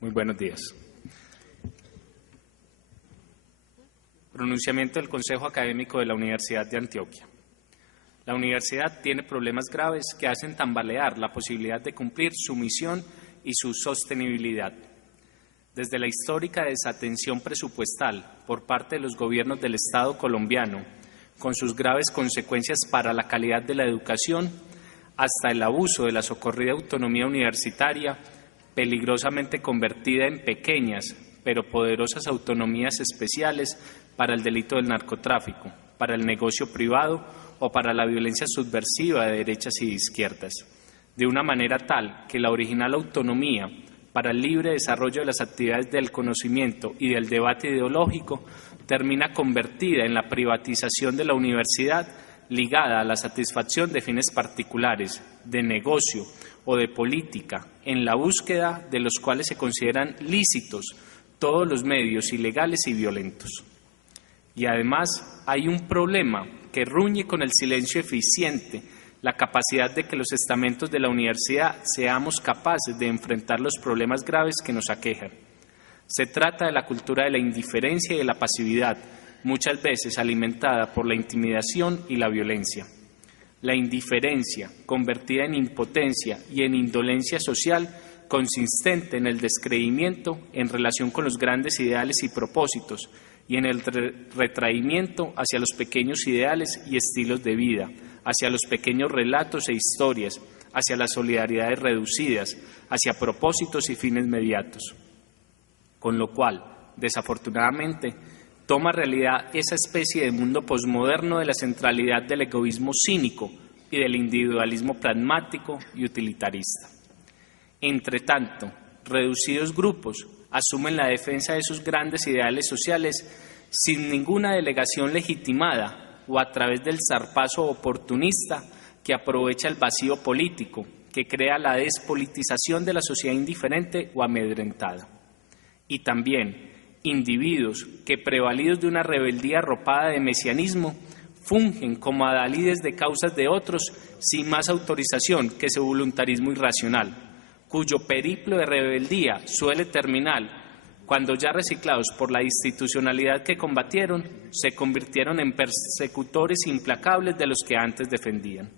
Muy buenos días. Pronunciamiento del Consejo Académico de la Universidad de Antioquia. La universidad tiene problemas graves que hacen tambalear la posibilidad de cumplir su misión y su sostenibilidad. Desde la histórica desatención presupuestal por parte de los gobiernos del Estado colombiano, con sus graves consecuencias para la calidad de la educación, hasta el abuso de la socorrida autonomía universitaria, peligrosamente convertida en pequeñas pero poderosas autonomías especiales para el delito del narcotráfico, para el negocio privado o para la violencia subversiva de derechas y de izquierdas, de una manera tal que la original autonomía para el libre desarrollo de las actividades del conocimiento y del debate ideológico termina convertida en la privatización de la universidad ligada a la satisfacción de fines particulares, de negocio o de política, en la búsqueda de los cuales se consideran lícitos todos los medios ilegales y violentos. Y además hay un problema que ruñe con el silencio eficiente la capacidad de que los estamentos de la universidad seamos capaces de enfrentar los problemas graves que nos aquejan. Se trata de la cultura de la indiferencia y de la pasividad, muchas veces alimentada por la intimidación y la violencia. La indiferencia, convertida en impotencia y en indolencia social, consistente en el descreimiento en relación con los grandes ideales y propósitos y en el retraimiento hacia los pequeños ideales y estilos de vida, hacia los pequeños relatos e historias, hacia las solidaridades reducidas, hacia propósitos y fines mediatos. Con lo cual, desafortunadamente, toma realidad esa especie de mundo posmoderno de la centralidad del egoísmo cínico y del individualismo pragmático y utilitarista. Entre tanto, reducidos grupos asumen la defensa de sus grandes ideales sociales sin ninguna delegación legitimada o a través del zarpazo oportunista que aprovecha el vacío político, que crea la despolitización de la sociedad indiferente o amedrentada. Y también individuos que, prevalidos de una rebeldía arropada de mesianismo, fungen como adalides de causas de otros sin más autorización que ese voluntarismo irracional, cuyo periplo de rebeldía suele terminar cuando, ya reciclados por la institucionalidad que combatieron, se convirtieron en persecutores implacables de los que antes defendían.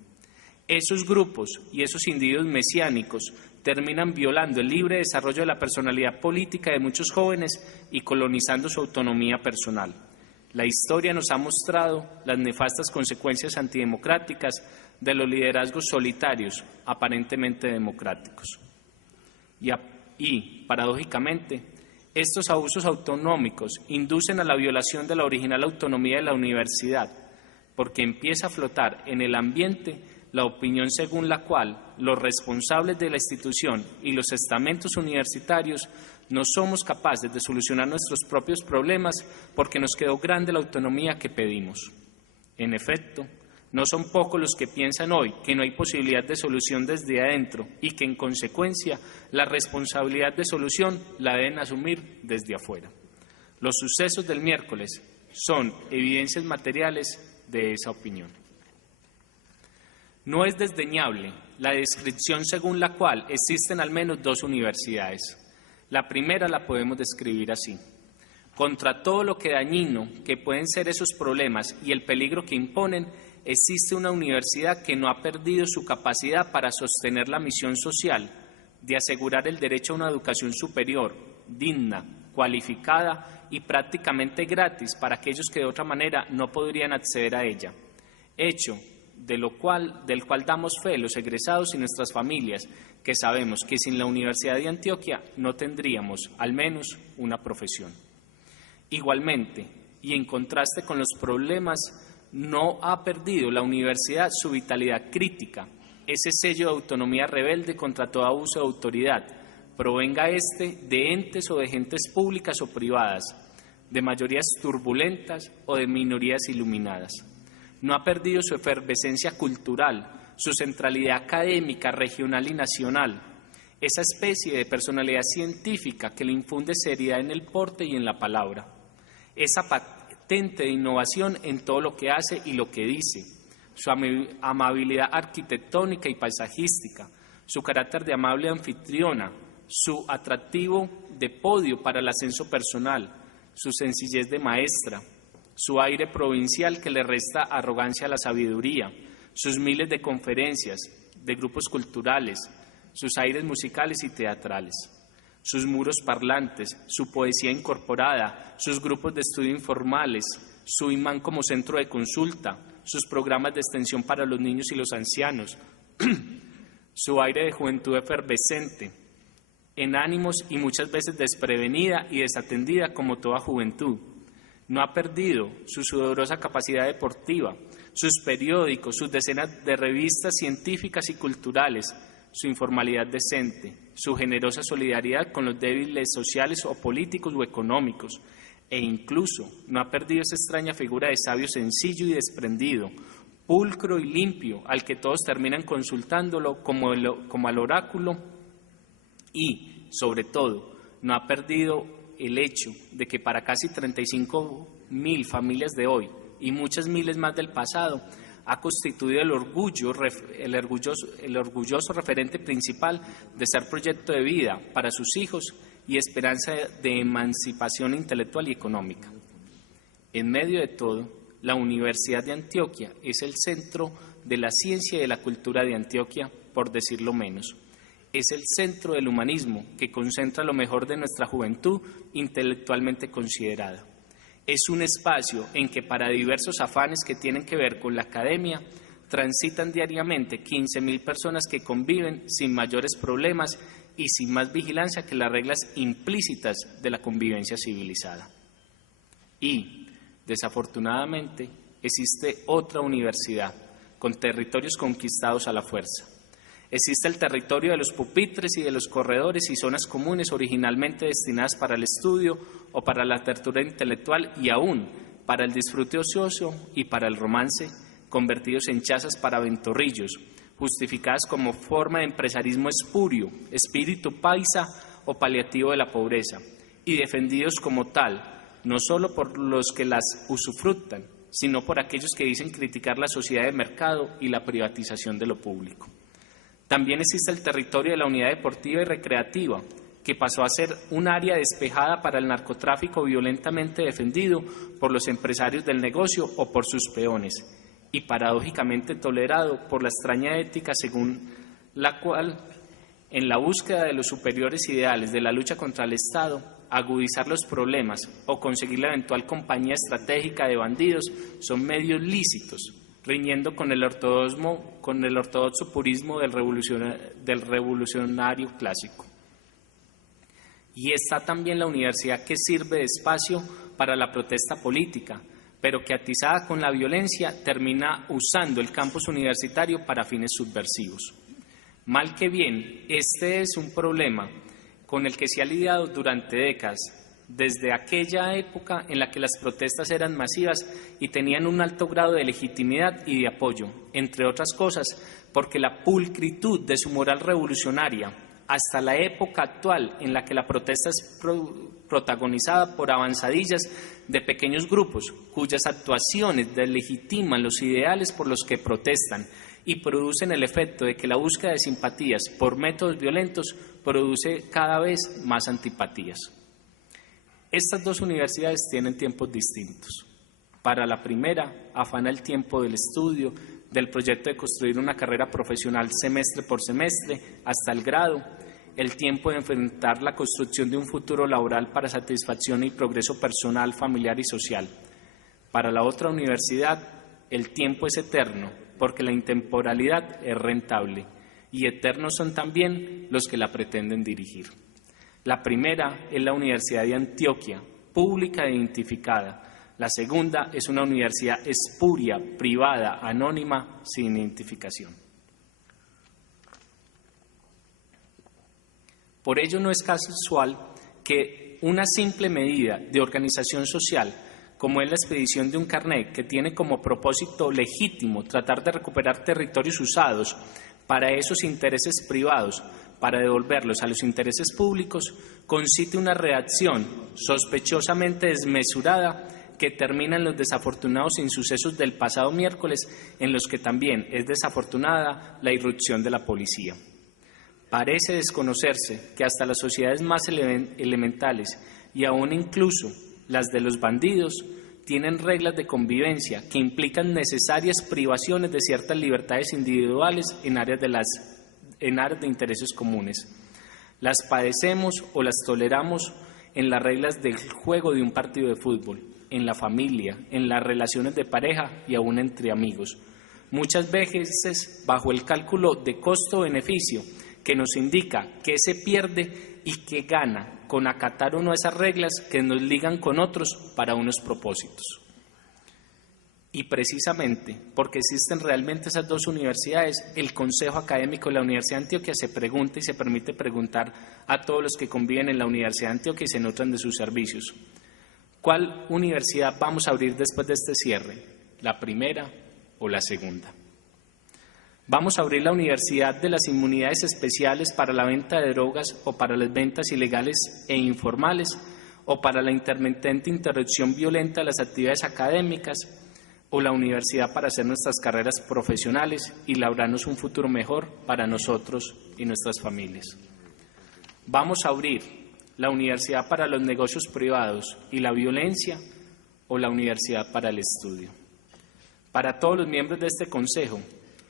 Esos grupos y esos individuos mesiánicos terminan violando el libre desarrollo de la personalidad política de muchos jóvenes y colonizando su autonomía personal. La historia nos ha mostrado las nefastas consecuencias antidemocráticas de los liderazgos solitarios, aparentemente democráticos. Y, paradójicamente, estos abusos autonómicos inducen a la violación de la original autonomía de la universidad, porque empieza a flotar en el ambiente la opinión según la cual los responsables de la institución y los estamentos universitarios no somos capaces de solucionar nuestros propios problemas porque nos quedó grande la autonomía que pedimos. En efecto, no son pocos los que piensan hoy que no hay posibilidad de solución desde adentro y que, en consecuencia, la responsabilidad de solución la deben asumir desde afuera. Los sucesos del miércoles son evidencias materiales de esa opinión. No es desdeñable la descripción según la cual existen al menos dos universidades. La primera la podemos describir así: contra todo lo que dañino que pueden ser esos problemas y el peligro que imponen, existe una universidad que no ha perdido su capacidad para sostener la misión social de asegurar el derecho a una educación superior, digna, cualificada y prácticamente gratis para aquellos que de otra manera no podrían acceder a ella. Hecho del cual damos fe los egresados y nuestras familias, que sabemos que sin la Universidad de Antioquia no tendríamos al menos una profesión. Igualmente, y en contraste con los problemas, no ha perdido la universidad su vitalidad crítica, ese sello de autonomía rebelde contra todo abuso de autoridad, provenga este de entes o de gentes públicas o privadas, de mayorías turbulentas o de minorías iluminadas. No ha perdido su efervescencia cultural, su centralidad académica, regional y nacional, esa especie de personalidad científica que le infunde seriedad en el porte y en la palabra, esa potente de innovación en todo lo que hace y lo que dice, su amabilidad arquitectónica y paisajística, su carácter de amable anfitriona, su atractivo de podio para el ascenso personal, su sencillez de maestra, su aire provincial que le resta arrogancia a la sabiduría, sus miles de conferencias, de grupos culturales, sus aires musicales y teatrales, sus muros parlantes, su poesía incorporada, sus grupos de estudio informales, su imán como centro de consulta, sus programas de extensión para los niños y los ancianos, su aire de juventud efervescente, en ánimos y muchas veces desprevenida y desatendida como toda juventud. No ha perdido su sudorosa capacidad deportiva, sus periódicos, sus decenas de revistas científicas y culturales, su informalidad decente, su generosa solidaridad con los débiles sociales o políticos o económicos, e incluso no ha perdido esa extraña figura de sabio sencillo y desprendido, pulcro y limpio, al que todos terminan consultándolo como al oráculo, y, sobre todo, no ha perdido el hecho de que para casi 35.000 familias de hoy y muchas miles más del pasado, ha constituido el orgulloso referente principal de ser proyecto de vida para sus hijos y esperanza de emancipación intelectual y económica. En medio de todo, la Universidad de Antioquia es el centro de la ciencia y de la cultura de Antioquia, por decirlo menos. Es el centro del humanismo que concentra lo mejor de nuestra juventud intelectualmente considerada. Es un espacio en que para diversos afanes que tienen que ver con la academia transitan diariamente 15.000 personas que conviven sin mayores problemas y sin más vigilancia que las reglas implícitas de la convivencia civilizada. Y, desafortunadamente, existe otra universidad con territorios conquistados a la fuerza. Existe el territorio de los pupitres y de los corredores y zonas comunes originalmente destinadas para el estudio o para la tertulia intelectual y aún para el disfrute ocioso y para el romance, convertidos en chazas para ventorrillos, justificadas como forma de empresarismo espurio, espíritu paisa o paliativo de la pobreza, y defendidos como tal, no solo por los que las usufructan, sino por aquellos que dicen criticar la sociedad de mercado y la privatización de lo público. También existe el territorio de la unidad deportiva y recreativa, que pasó a ser un área despejada para el narcotráfico violentamente defendido por los empresarios del negocio o por sus peones, y paradójicamente tolerado por la extraña ética según la cual, en la búsqueda de los superiores ideales de la lucha contra el Estado, agudizar los problemas o conseguir la eventual compañía estratégica de bandidos son medios lícitos, riñendo con el ortodoxo purismo del revolucionario clásico. Y está también la universidad, que sirve de espacio para la protesta política, pero que, atizada con la violencia, termina usando el campus universitario para fines subversivos. Mal que bien, este es un problema con el que se ha lidiado durante décadas, desde aquella época en la que las protestas eran masivas y tenían un alto grado de legitimidad y de apoyo, entre otras cosas, porque la pulcritud de su moral revolucionaria, hasta la época actual en la que la protesta es protagonizada por avanzadillas de pequeños grupos, cuyas actuaciones deslegitiman los ideales por los que protestan y producen el efecto de que la búsqueda de simpatías por métodos violentos produce cada vez más antipatías. Estas dos universidades tienen tiempos distintos. Para la primera, afana el tiempo del estudio, del proyecto de construir una carrera profesional semestre por semestre hasta el grado, el tiempo de enfrentar la construcción de un futuro laboral para satisfacción y progreso personal, familiar y social. Para la otra universidad, el tiempo es eterno, porque la intemporalidad es rentable, y eternos son también los que la pretenden dirigir. La primera es la Universidad de Antioquia, pública e identificada. La segunda es una universidad espuria, privada, anónima, sin identificación. Por ello no es casual que una simple medida de organización social, como es la expedición de un carnet que tiene como propósito legítimo tratar de recuperar territorios usados para esos intereses privados, para devolverlos a los intereses públicos, concite una reacción sospechosamente desmesurada que terminan los desafortunados insucesos del pasado miércoles, en los que también es desafortunada la irrupción de la policía. Parece desconocerse que hasta las sociedades más elementales y aún incluso las de los bandidos tienen reglas de convivencia que implican necesarias privaciones de ciertas libertades individuales en áreas de intereses comunes. Las padecemos o las toleramos en las reglas del juego de un partido de fútbol, en la familia, en las relaciones de pareja y aún entre amigos. Muchas veces bajo el cálculo de costo-beneficio que nos indica qué se pierde y qué gana con acatar o no esas reglas que nos ligan con otros para unos propósitos. Y precisamente porque existen realmente esas dos universidades, el Consejo Académico de la Universidad de Antioquia se pregunta y se permite preguntar a todos los que conviven en la Universidad de Antioquia y se nutren de sus servicios: ¿cuál universidad vamos a abrir después de este cierre? ¿La primera o la segunda? ¿Vamos a abrir la Universidad de las Inmunidades Especiales para la venta de drogas o para las ventas ilegales e informales o para la intermitente interrupción violenta de las actividades académicas, o la universidad para hacer nuestras carreras profesionales y labrarnos un futuro mejor para nosotros y nuestras familias? ¿Vamos a abrir la universidad para los negocios privados y la violencia o la universidad para el estudio? Para todos los miembros de este Consejo,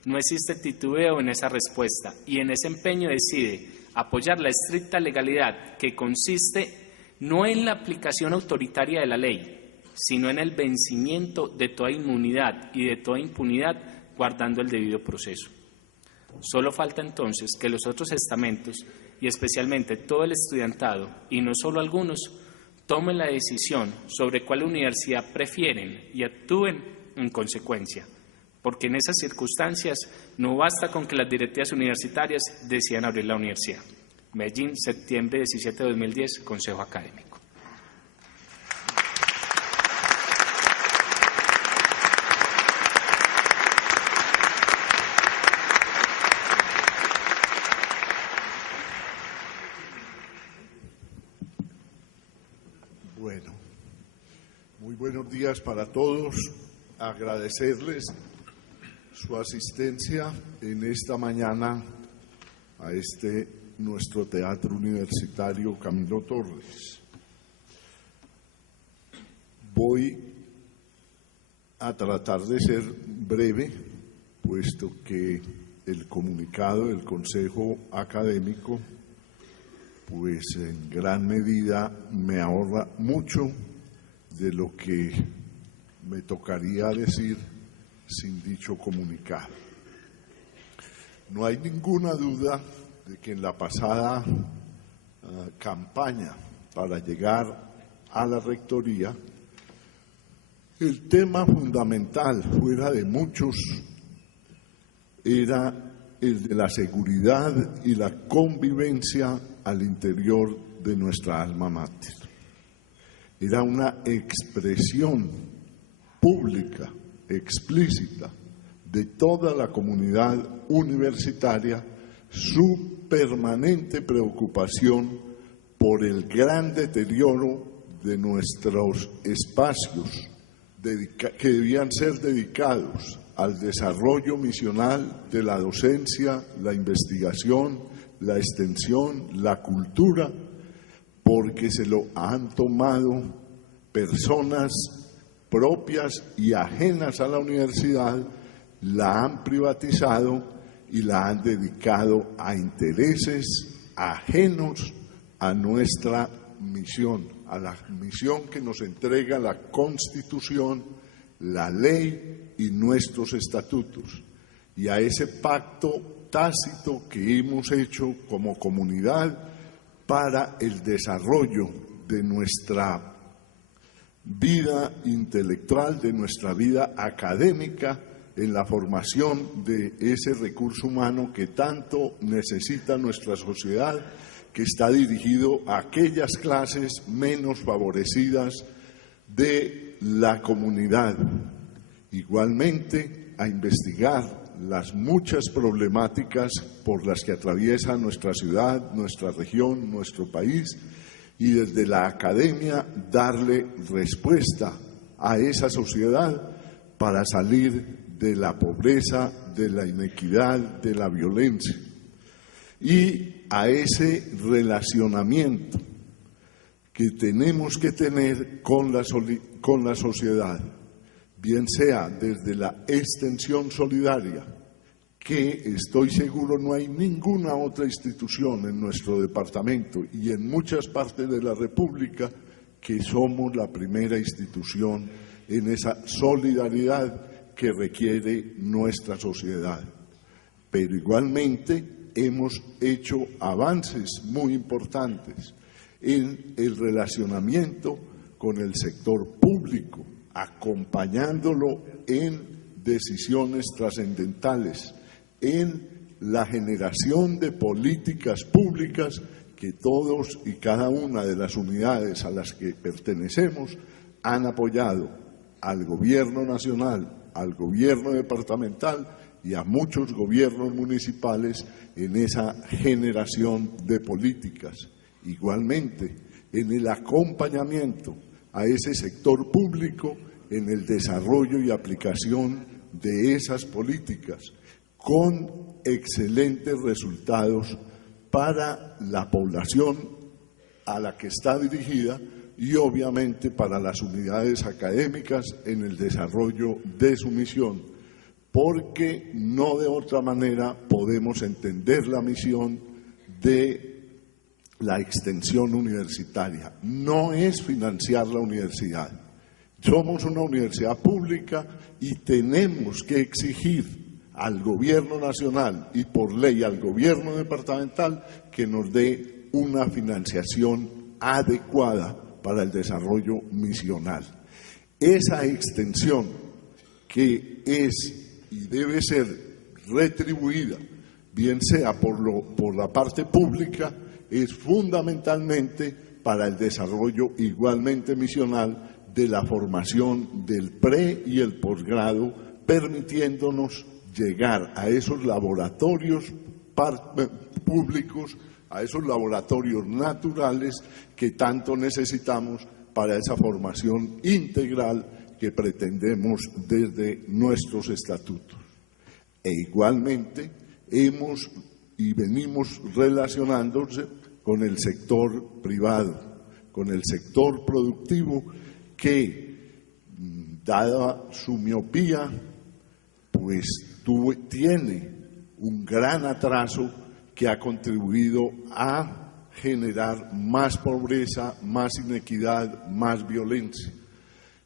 no existe titubeo en esa respuesta y en ese empeño decide apoyar la estricta legalidad que consiste no en la aplicación autoritaria de la ley, sino en el vencimiento de toda inmunidad y de toda impunidad, guardando el debido proceso. Solo falta entonces que los otros estamentos, y especialmente todo el estudiantado, y no solo algunos, tomen la decisión sobre cuál universidad prefieren y actúen en consecuencia, porque en esas circunstancias no basta con que las directivas universitarias decidan abrir la universidad. Medellín, septiembre 17 de 2010, Consejo Académico. Bueno, muy buenos días para todos. Agradecerles su asistencia en esta mañana a nuestro teatro universitario Camilo Torres. Voy a tratar de ser breve, puesto que el comunicado del Consejo Académico pues en gran medida me ahorra mucho de lo que me tocaría decir sin dicho comunicado. No hay ninguna duda de que en la pasada campaña para llegar a la rectoría, el tema fundamental, fuera de muchos, era el de la seguridad y la convivencia al interior de nuestra alma mater. Era una expresión pública, explícita, de toda la comunidad universitaria, su permanente preocupación por el gran deterioro de nuestros espacios que debían ser dedicados al desarrollo misional de la docencia, la investigación, la extensión, la cultura, porque se lo han tomado personas propias y ajenas a la universidad, la han privatizado y la han dedicado a intereses ajenos a nuestra misión, a la misión que nos entrega la Constitución, la ley y nuestros estatutos, y a ese pacto tácito que hemos hecho como comunidad para el desarrollo de nuestra vida intelectual, de nuestra vida académica, en la formación de ese recurso humano que tanto necesita nuestra sociedad, que está dirigido a aquellas clases menos favorecidas de la comunidad. Igualmente, a investigar las muchas problemáticas por las que atraviesa nuestra ciudad, nuestra región, nuestro país, y desde la academia darle respuesta a esa sociedad para salir de la pobreza, de la inequidad, de la violencia y a ese relacionamiento que tenemos que tener con la sociedad, bien sea desde la extensión solidaria, que estoy seguro no hay ninguna otra institución en nuestro departamento y en muchas partes de la República que somos la primera institución en esa solidaridad que requiere nuestra sociedad. Pero igualmente hemos hecho avances muy importantes en el relacionamiento con el sector público, acompañándolo en decisiones trascendentales, en la generación de políticas públicas que todos y cada una de las unidades a las que pertenecemos han apoyado al Gobierno nacional, al Gobierno departamental y a muchos gobiernos municipales en esa generación de políticas. Igualmente, en el acompañamiento a ese sector público en el desarrollo y aplicación de esas políticas, con excelentes resultados para la población a la que está dirigida y obviamente para las unidades académicas en el desarrollo de su misión, porque no de otra manera podemos entender la misión de la extensión universitaria. No es financiar la universidad. Somos una universidad pública y tenemos que exigir al Gobierno nacional y por ley al Gobierno departamental que nos dé una financiación adecuada para el desarrollo misional. Esa extensión que es y debe ser retribuida, bien sea por la parte pública, es fundamentalmente para el desarrollo igualmente misional de la formación del pre y el posgrado, permitiéndonos llegar a esos laboratorios públicos, a esos laboratorios naturales que tanto necesitamos para esa formación integral que pretendemos desde nuestros estatutos. E igualmente hemos y venimos relacionándose con el sector privado, con el sector productivo que, dada su miopía, pues tiene un gran atraso que ha contribuido a generar más pobreza, más inequidad, más violencia.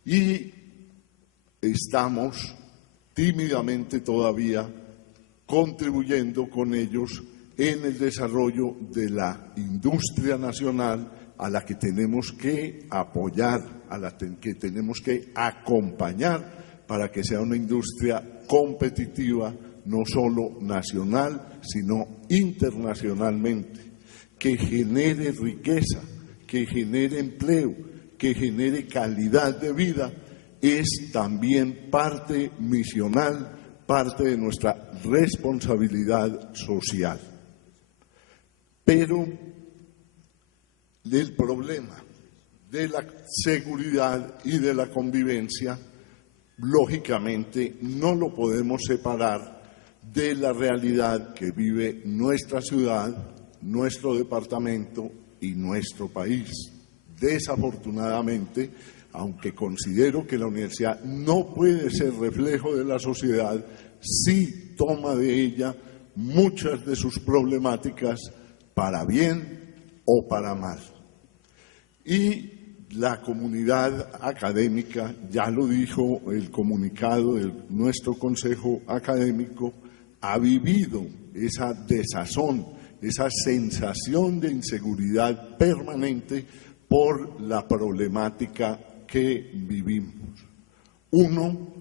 Y estamos tímidamente todavía contribuyendo con ellos en el desarrollo de la industria nacional a la que tenemos que apoyar, a la que tenemos que acompañar para que sea una industria competitiva, no solo nacional, sino internacionalmente, que genere riqueza, que genere empleo, que genere calidad de vida, es también parte misional, parte de nuestra responsabilidad social. Pero el problema de la seguridad y de la convivencia, lógicamente, no lo podemos separar de la realidad que vive nuestra ciudad, nuestro departamento y nuestro país. Desafortunadamente, aunque considero que la universidad no puede ser reflejo de la sociedad, sí toma de ella muchas de sus problemáticas para bien o para mal. Y la comunidad académica, ya lo dijo el comunicado de nuestro Consejo Académico, ha vivido esa desazón, esa sensación de inseguridad permanente por la problemática que vivimos. Uno,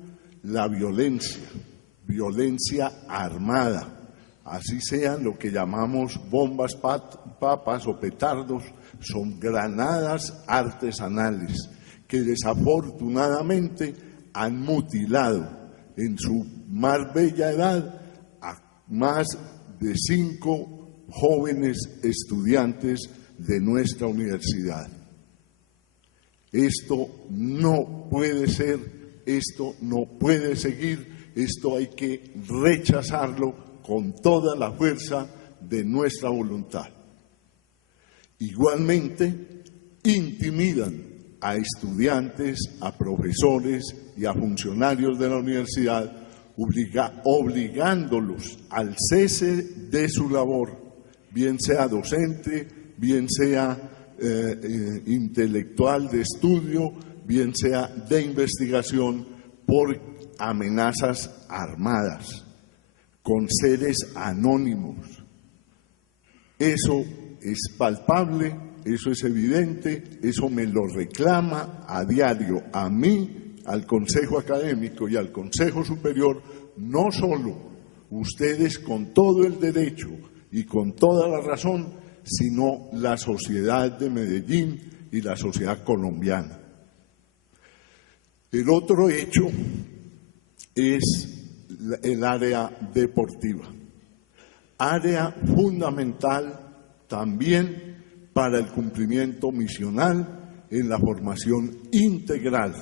la violencia armada, así sean lo que llamamos bombas papas o petardos, son granadas artesanales que desafortunadamente han mutilado en su más bella edad a más de 5 jóvenes estudiantes de nuestra universidad. Esto no puede ser, esto no puede seguir, esto hay que rechazarlo con toda la fuerza de nuestra voluntad. Igualmente, intimidan a estudiantes, a profesores y a funcionarios de la universidad, obligándolos al cese de su labor, bien sea docente, bien sea intelectual de estudio, bien sea de investigación, por amenazas armadas, con seres anónimos. Eso es palpable, eso es evidente, eso me lo reclama a diario a mí, al Consejo Académico y al Consejo Superior, no solo ustedes con todo el derecho y con toda la razón, sino la sociedad de Medellín y la sociedad colombiana. El otro hecho es el área deportiva, área fundamental también para el cumplimiento misional en la formación integral,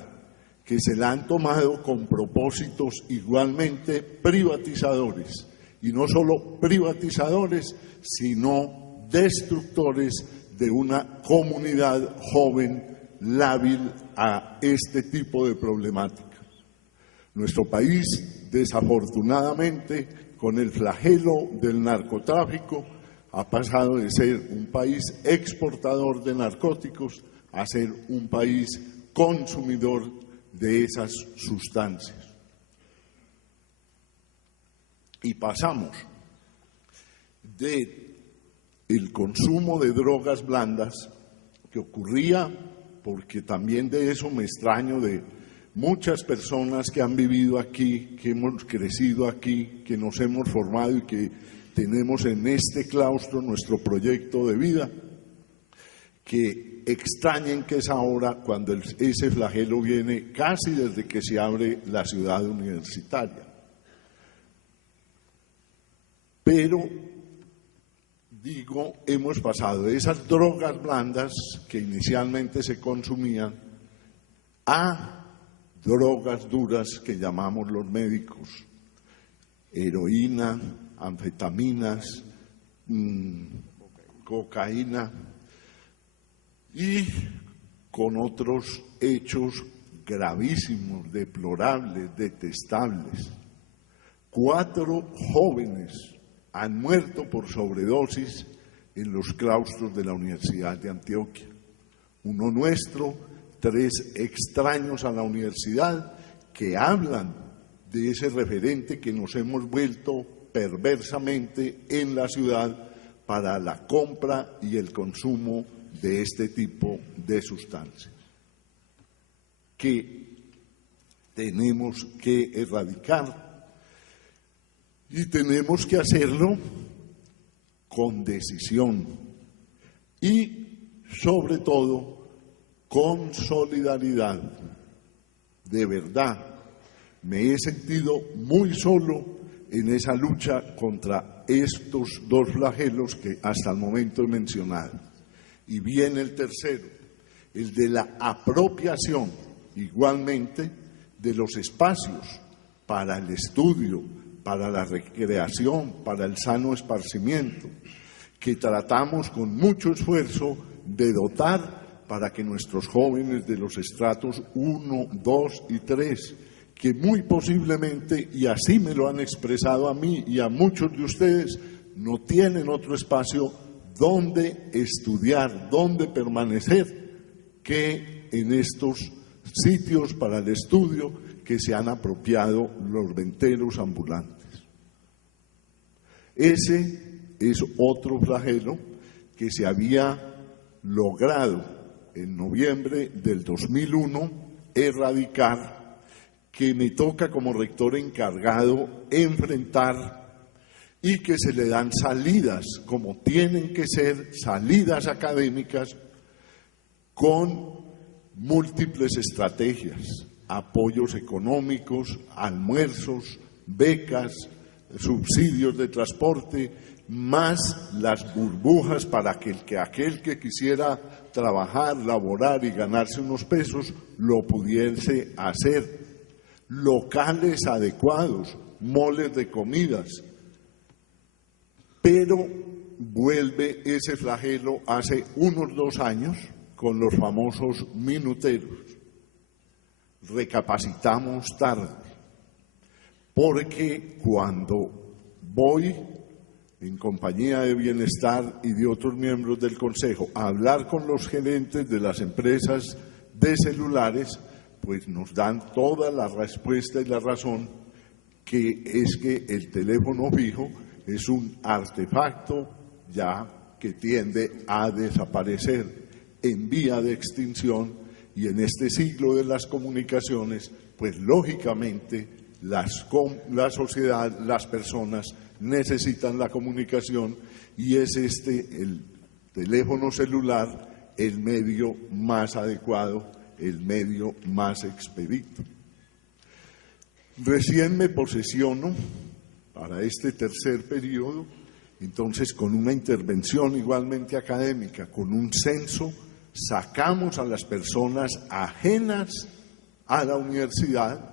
que se la han tomado con propósitos igualmente privatizadores, y no solo privatizadores, sino destructores de una comunidad joven lábil a este tipo de problemáticas. Nuestro país, desafortunadamente, con el flagelo del narcotráfico, ha pasado de ser un país exportador de narcóticos a ser un país consumidor de esas sustancias. Y pasamos de el consumo de drogas blandas, que ocurría, porque también de eso me extraño de muchas personas que han vivido aquí, que hemos crecido aquí, que nos hemos formado y que tenemos en este claustro nuestro proyecto de vida, que extrañen que es ahora cuando ese flagelo viene casi desde que se abre la ciudad universitaria. Pero digo, hemos pasado de esas drogas blandas que inicialmente se consumían a drogas duras que llamamos los médicos, heroína, anfetaminas, cocaína y con otros hechos gravísimos, deplorables, detestables. 4 jóvenes han muerto por sobredosis en los claustros de la Universidad de Antioquia. 1 nuestro, 3 extraños a la universidad que hablan de ese referente que nos hemos vuelto perversamente en la ciudad para la compra y el consumo de este tipo de sustancias, que tenemos que erradicar. Y tenemos que hacerlo con decisión y, sobre todo, con solidaridad. De verdad, me he sentido muy solo en esa lucha contra estos 2 flagelos que hasta el momento he mencionado. Y viene el tercero, el de la apropiación, igualmente, de los espacios para el estudio, para la recreación, para el sano esparcimiento, que tratamos con mucho esfuerzo de dotar para que nuestros jóvenes de los estratos 1, 2 y 3, que muy posiblemente, y así me lo han expresado a mí y a muchos de ustedes, no tienen otro espacio donde estudiar, donde permanecer, que en estos sitios para el estudio que se han apropiado los venteros ambulantes. Ese es otro flagelo que se había logrado en noviembre del 2001 erradicar, que me toca como rector encargado enfrentar y que se le dan salidas, como tienen que ser salidas académicas, con múltiples estrategias: apoyos económicos, almuerzos, becas, subsidios de transporte, más las burbujas para que aquel que quisiera trabajar, laborar y ganarse unos pesos lo pudiese hacer. Locales adecuados, moles de comidas. Pero vuelve ese flagelo hace unos 2 años con los famosos minuteros. Recapacitamos tarde, porque cuando voy en compañía de Bienestar y de otros miembros del Consejo a hablar con los gerentes de las empresas de celulares, pues nos dan toda la respuesta y la razón, que es que el teléfono fijo es un artefacto ya que tiende a desaparecer, en vía de extinción, y en este siglo de las comunicaciones, pues lógicamente la sociedad, las personas necesitan la comunicación, y es el teléfono celular el medio más adecuado, el medio más expedito. Recién me posesiono para este tercer periodo, entonces con una intervención igualmente académica, con un censo, sacamos a las personas ajenas a la universidad,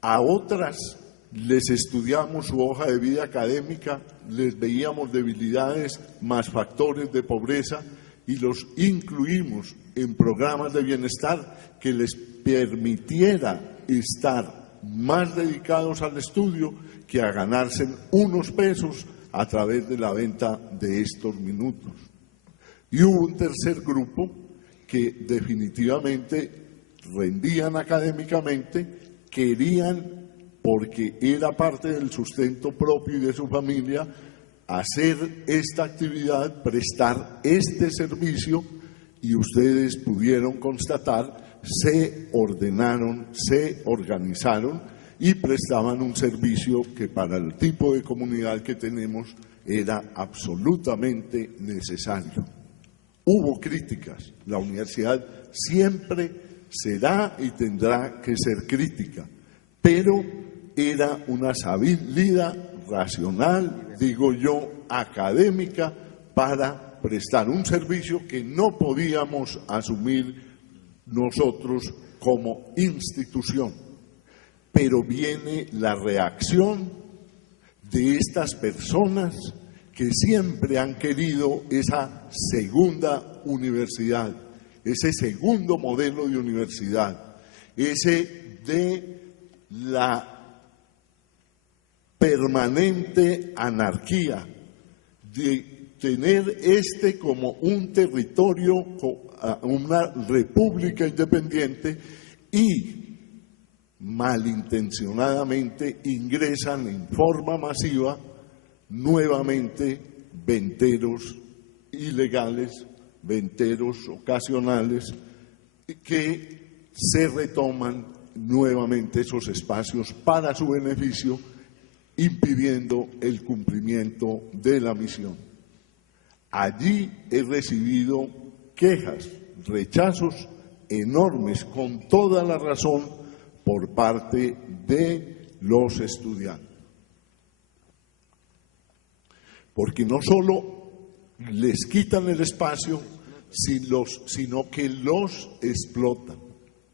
a otras les estudiamos su hoja de vida académica, les veíamos debilidades más factores de pobreza y los incluimos en programas de bienestar que les permitiera estar más dedicados al estudio que a ganarse unos pesos a través de la venta de estos minutos. Y hubo un tercer grupo que definitivamente rendían académicamente, querían, porque era parte del sustento propio y de su familia, hacer esta actividad, prestar este servicio, y ustedes pudieron constatar, se ordenaron, se organizaron y prestaban un servicio que para el tipo de comunidad que tenemos era absolutamente necesario. Hubo críticas, la universidad siempre será y tendrá que ser crítica, pero era una salida racional, digo yo, académica, para prestar un servicio que no podíamos asumir nosotros como institución. Pero viene la reacción de estas personas que siempre han querido esa segunda universidad, ese segundo modelo de universidad, ese de la permanente anarquía, de tener como un territorio, una república independiente, y malintencionadamente ingresan en forma masiva nuevamente venteros ilegales, venteros ocasionales, que se retoman nuevamente esos espacios para su beneficio, impidiendo el cumplimiento de la misión. Allí he recibido quejas, rechazos enormes, con toda la razón, por parte de los estudiantes. Porque no solo les quitan el espacio, sino que los explotan.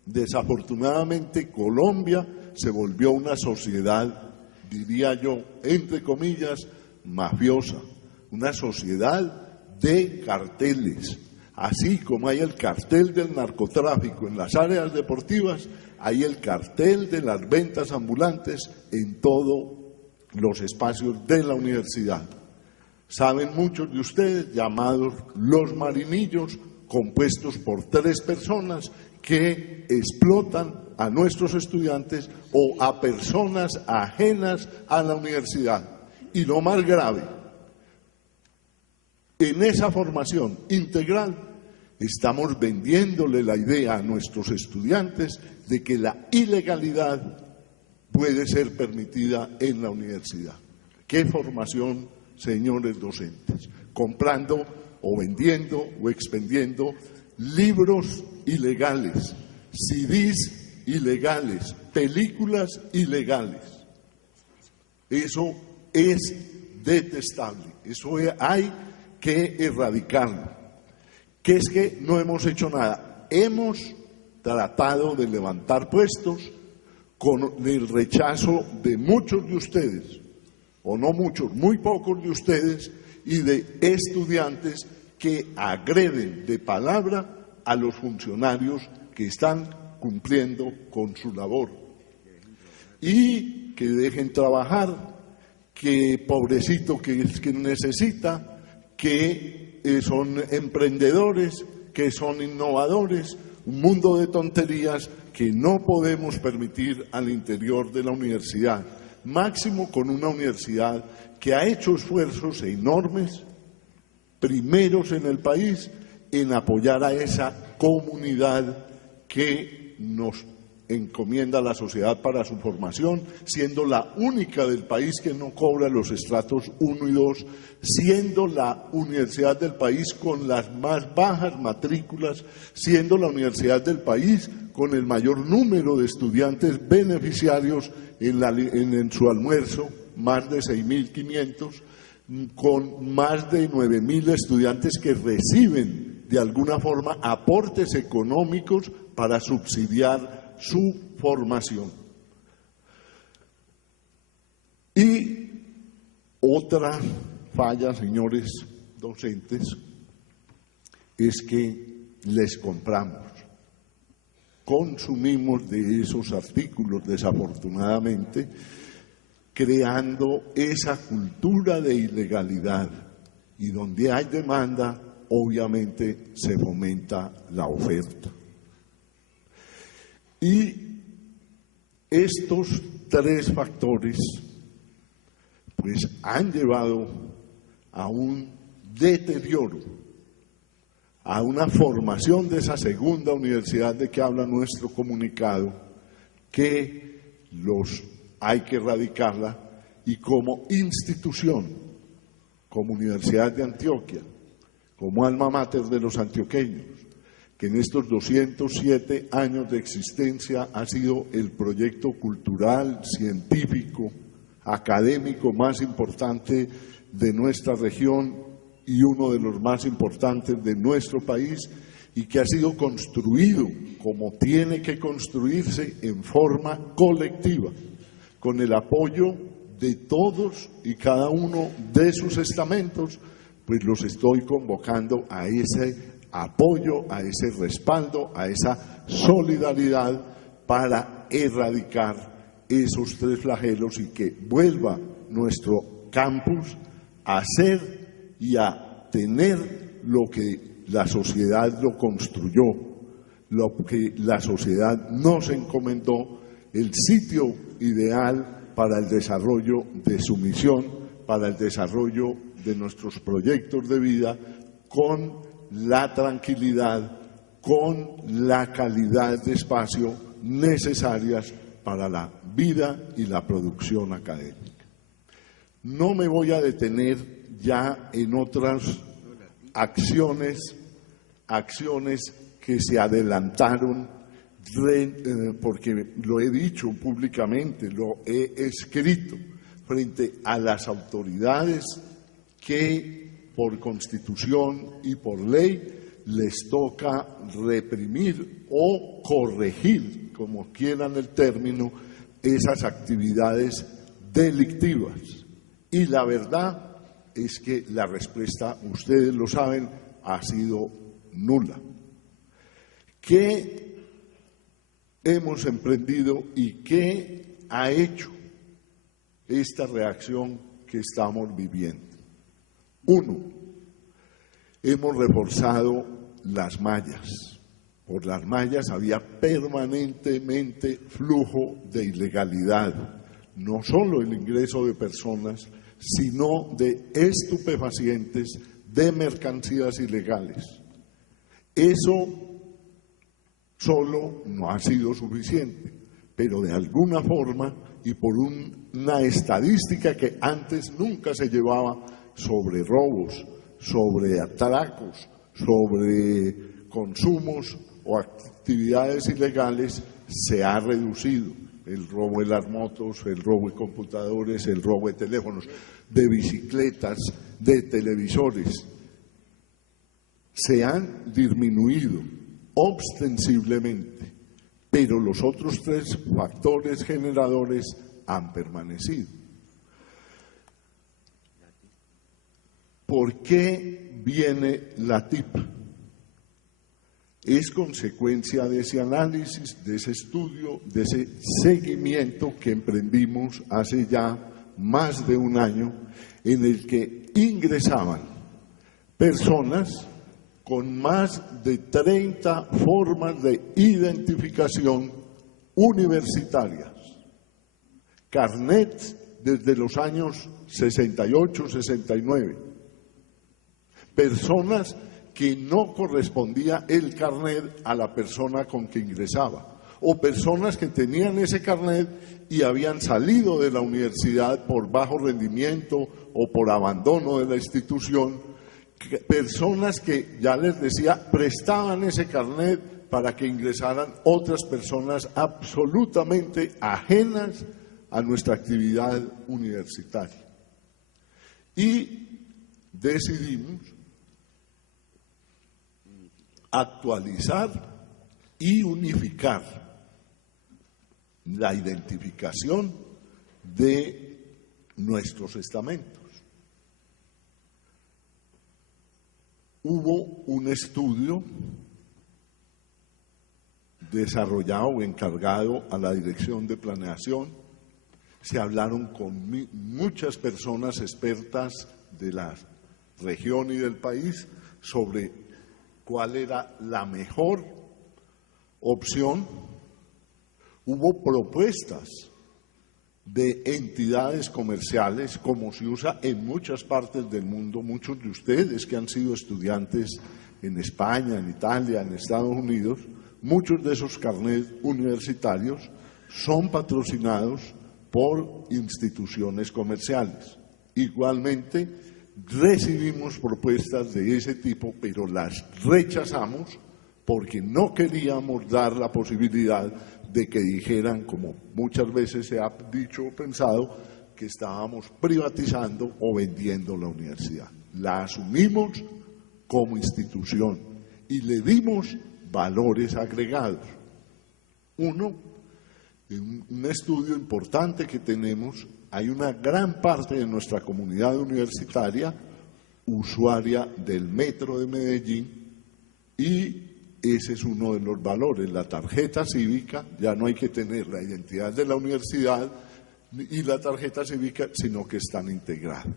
Desafortunadamente, Colombia se volvió una sociedad, diría yo, entre comillas, mafiosa, una sociedad de carteles. Así como hay el cartel del narcotráfico en las áreas deportivas, hay el cartel de las ventas ambulantes en todos los espacios de la universidad. Saben muchos de ustedes, llamados los marinillos, compuestos por 3 personas que explotan a nuestros estudiantes o a personas ajenas a la universidad. Y lo más grave, en esa formación integral estamos vendiéndole la idea a nuestros estudiantes de que la ilegalidad puede ser permitida en la universidad. ¿Qué formación, señores docentes? Comprando o vendiendo o expendiendo libros ilegales, CDs ilegales, películas ilegales. Eso es detestable. Eso hay que erradicarlo. Que es que no hemos hecho nada. Hemos tratado de levantar puestos con el rechazo de muchos de ustedes, o no muchos, muy pocos de ustedes, y de estudiantes que agreden de palabra a los funcionarios que están cumpliendo con su labor. Y que dejen trabajar, que pobrecito que es quien necesita, que son emprendedores, que son innovadores, un mundo de tonterías que no podemos permitir al interior de la universidad, máximo con una universidad que ha hecho esfuerzos enormes, primeros en el país, en apoyar a esa comunidad que nos encomienda la sociedad para su formación, siendo la única del país que no cobra los estratos 1 y 2, siendo la universidad del país con las más bajas matrículas, siendo la universidad del país con el mayor número de estudiantes beneficiarios en su almuerzo, más de 6.500, con más de 9.000 estudiantes que reciben de alguna forma aportes económicos para subsidiar su formación. Y otra falla, señores docentes, es que les compramos, consumimos de esos artículos, desafortunadamente, creando esa cultura de ilegalidad. Y donde hay demanda, obviamente se fomenta la oferta. Y estos 3 factores pues han llevado a un deterioro, a una formación de esa segunda universidad de que habla nuestro comunicado, que hay que erradicarla, y como institución, como Universidad de Antioquia, como alma mater de los antioqueños, que en estos 207 años de existencia ha sido el proyecto cultural, científico, académico más importante de nuestra región y uno de los más importantes de nuestro país, y que ha sido construido como tiene que construirse en forma colectiva, con el apoyo de todos y cada uno de sus estamentos, pues los estoy convocando a ese apoyo, a ese respaldo, a esa solidaridad para erradicar esos 3 flagelos y que vuelva nuestro campus a ser y a tener lo que la sociedad lo construyó, lo que la sociedad nos encomendó, el sitio ideal para el desarrollo de su misión, para el desarrollo de nuestros proyectos de vida, con la tranquilidad, con la calidad de espacio necesarias para la vida y la producción académica. No me voy a detener ya en otras acciones que se adelantaron, porque lo he dicho públicamente, lo he escrito frente a las autoridades que por Constitución y por ley les toca reprimir o corregir, como quieran el término, esas actividades delictivas. Y la verdad es que la respuesta, ustedes lo saben, ha sido nula. ¿Qué hemos emprendido y qué ha hecho esta reacción que estamos viviendo? 1, hemos reforzado las mallas. Por las mallas había permanentemente flujo de ilegalidad, no solo el ingreso de personas, sino de estupefacientes, de mercancías ilegales. Eso solo no ha sido suficiente, pero de alguna forma y por una estadística que antes nunca se llevaba sobre robos, sobre atracos, sobre consumos o actividades ilegales, se ha reducido. el robo de las motos, el robo de computadores, el robo de teléfonos, de bicicletas, de televisores, se han disminuido ostensiblemente, pero los otros tres factores generadores han permanecido. ¿Por qué viene la TIP? Es consecuencia de ese análisis, de ese estudio, de ese seguimiento que emprendimos hace ya más de un año, en el que ingresaban personas con más de 30 formas de identificación universitarias, carnets desde los años 68, 69, personas que no correspondía el carnet a la persona con que ingresaba, o personas que tenían ese carnet y habían salido de la universidad por bajo rendimiento o por abandono de la institución, personas que, ya les decía, prestaban ese carnet para que ingresaran otras personas absolutamente ajenas a nuestra actividad universitaria. Y decidimos actualizar y unificar la identificación de nuestros estamentos. Hubo un estudio desarrollado o encargado a la Dirección de Planeación. Se hablaron con muchas personas expertas de la región y del país sobre cuál era la mejor opción. Hubo propuestas de entidades comerciales, como se usa en muchas partes del mundo. Muchos de ustedes que han sido estudiantes en España, en Italia, en Estados Unidos, muchos de esos carnets universitarios son patrocinados por instituciones comerciales. Igualmente, recibimos propuestas de ese tipo, pero las rechazamos porque no queríamos dar la posibilidad de que dijeran, como muchas veces se ha dicho o pensado, que estábamos privatizando o vendiendo la universidad. La asumimos como institución y le dimos valores agregados. Uno, en un estudio importante que tenemos, hay una gran parte de nuestra comunidad universitaria usuaria del metro de Medellín, y ese es uno de los valores, la tarjeta cívica. Ya no hay que tener la identidad de la universidad y la tarjeta cívica, sino que están integrados.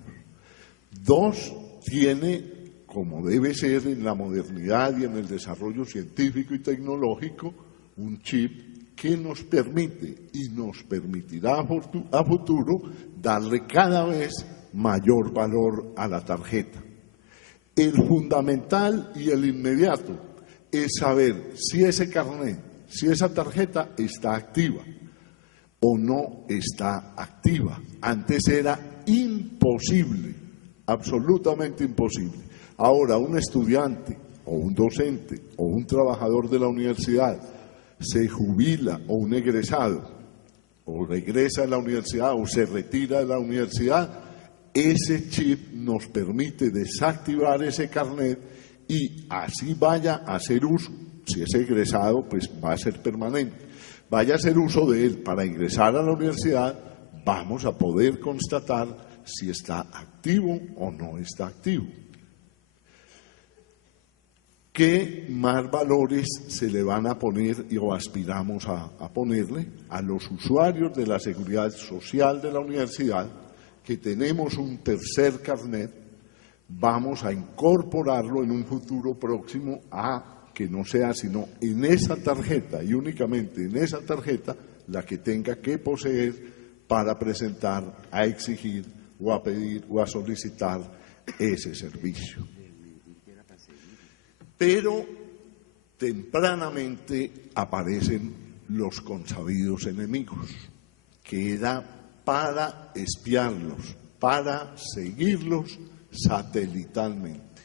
Dos, tiene, como debe ser en la modernidad y en el desarrollo científico y tecnológico, un chip que nos permite y nos permitirá a futuro darle cada vez mayor valor a la tarjeta. El fundamental y el inmediato es saber si ese carnet, si esa tarjeta está activa o no está activa. Antes era imposible, absolutamente imposible. Ahora un estudiante o un docente o un trabajador de la universidad se jubila, o un egresado, o regresa a la universidad o se retira de la universidad, ese chip nos permite desactivar ese carnet y así vaya a hacer uso. Si es egresado, pues va a ser permanente. Vaya a hacer uso de él para ingresar a la universidad, vamos a poder constatar si está activo o no está activo. ¿Qué más valores se le van a poner o aspiramos a ponerle a los usuarios de la seguridad social de la universidad? Que tenemos un tercer carnet, vamos a incorporarlo en un futuro próximo a que no sea sino en esa tarjeta y únicamente en esa tarjeta la que tenga que poseer para presentar, a exigir o a pedir o a solicitar ese servicio. Pero tempranamente aparecen los consabidos enemigos, que era para espiarlos, para seguirlos satelitalmente,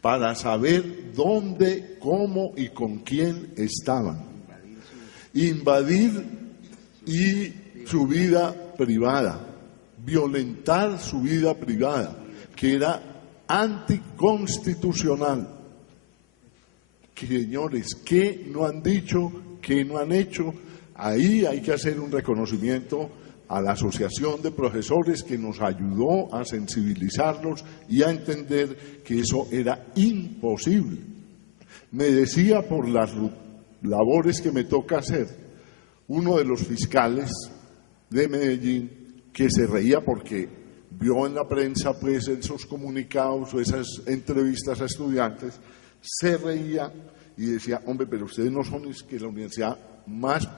para saber dónde, cómo y con quién estaban. Invadir y su vida privada, violentar su vida privada, que era anticonstitucional. Señores, ¿qué no han dicho? ¿Qué no han hecho? Ahí hay que hacer un reconocimiento a la Asociación de Profesores, que nos ayudó a sensibilizarlos y a entender que eso era imposible. Me decía, por las labores que me toca hacer, uno de los fiscales de Medellín, que se reía porque vio en la prensa pues esos comunicados o esas entrevistas a estudiantes, se reía y decía: hombre, pero ustedes no son, es que la universidad más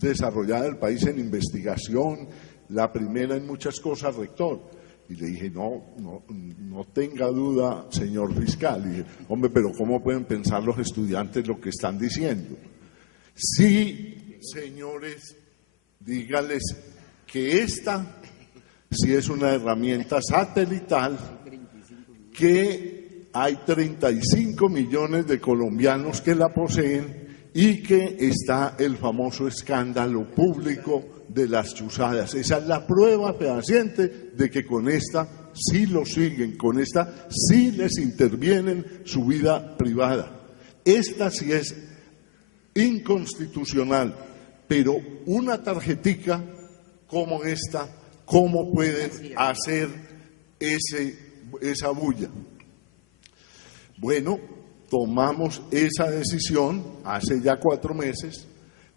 desarrollada del país en investigación, la primera en muchas cosas, rector. Y le dije: no tenga duda, señor fiscal. Y dije: hombre, pero ¿cómo pueden pensar los estudiantes lo que están diciendo? Sí, señores, dígales que esta sí es una herramienta satelital, que hay 35 millones de colombianos que la poseen y que está el famoso escándalo público de las chuzadas. Esa es la prueba fehaciente de que con esta sí lo siguen, con esta sí les intervienen su vida privada. Esta sí es inconstitucional, pero una tarjetica como esta, ¿cómo pueden hacer esa bulla? Bueno, tomamos esa decisión hace ya 4 meses.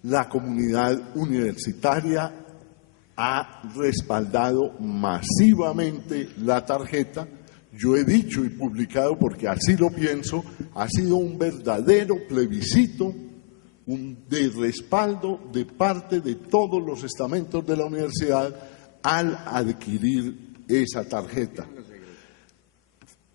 La comunidad universitaria ha respaldado masivamente la tarjeta. Yo he dicho y publicado, porque así lo pienso, ha sido un verdadero plebiscito de respaldo de parte de todos los estamentos de la universidad al adquirir esa tarjeta.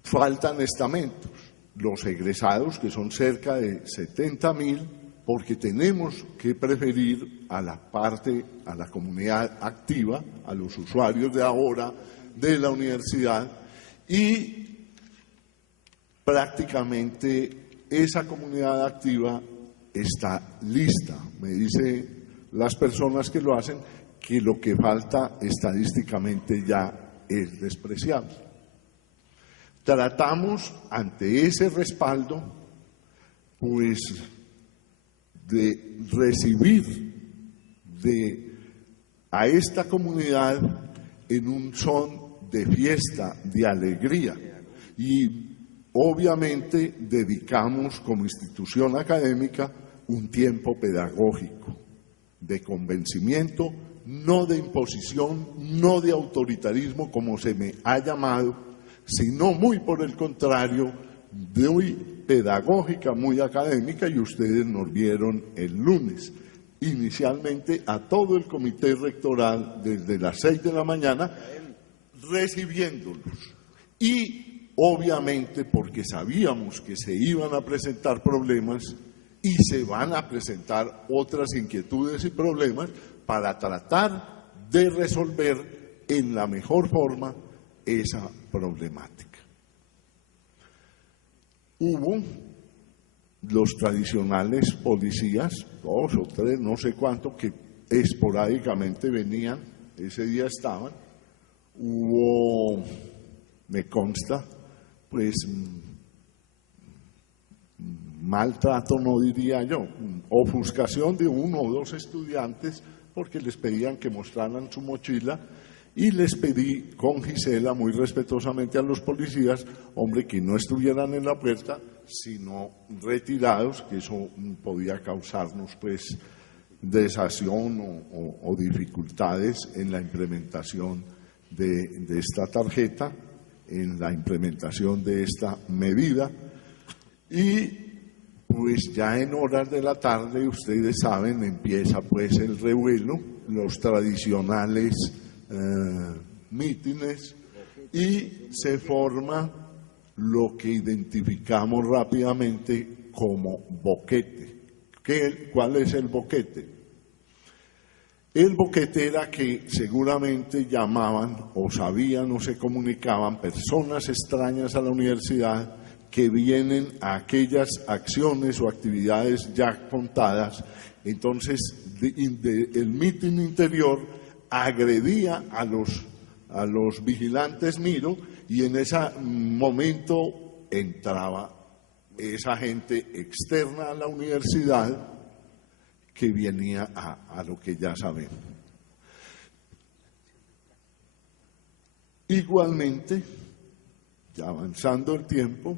Faltan estamentos, los egresados, que son cerca de 70.000, porque tenemos que preferir a la comunidad activa, a los usuarios de ahora de la universidad, y prácticamente esa comunidad activa está lista. Me dicen las personas que lo hacen que lo que falta estadísticamente ya es despreciable. Tratamos, ante ese respaldo, pues de recibir a esta comunidad en un son de fiesta, de alegría, y obviamente dedicamos como institución académica un tiempo pedagógico, de convencimiento, no de imposición, no de autoritarismo como se me ha llamado, sino muy por el contrario, muy pedagógica, muy académica, y ustedes nos vieron el lunes. Inicialmente a todo el comité rectoral desde las 6 de la mañana, recibiéndolos. Y obviamente porque sabíamos que se iban a presentar problemas y se van a presentar otras inquietudes y problemas, para tratar de resolver en la mejor forma esa problemática. Hubo los tradicionales policías, 2 o 3, no sé cuánto, que esporádicamente venían, ese día estaban. Hubo, me consta, pues maltrato, no diría yo, ofuscación de 1 o 2 estudiantes, porque les pedían que mostraran su mochila, y les pedí con Gisela, muy respetuosamente a los policías, hombre, que no estuvieran en la puerta, sino retirados, que eso podía causarnos pues desazón o dificultades en la implementación de esta tarjeta, en la implementación de esta medida. Y pues ya en horas de la tarde, ustedes saben, empieza pues el revuelo, los tradicionales mítines, y se forma lo que identificamos rápidamente como boquete. ¿Cuál es el boquete? El boquete era que seguramente llamaban o sabían o se comunicaban personas extrañas a la universidad que vienen a aquellas acciones o actividades ya contadas Entonces, el mitin interior agredía a los vigilantes Miro, y en ese momento entraba esa gente externa a la universidad que venía a lo que ya sabemos. Igualmente, ya avanzando el tiempo,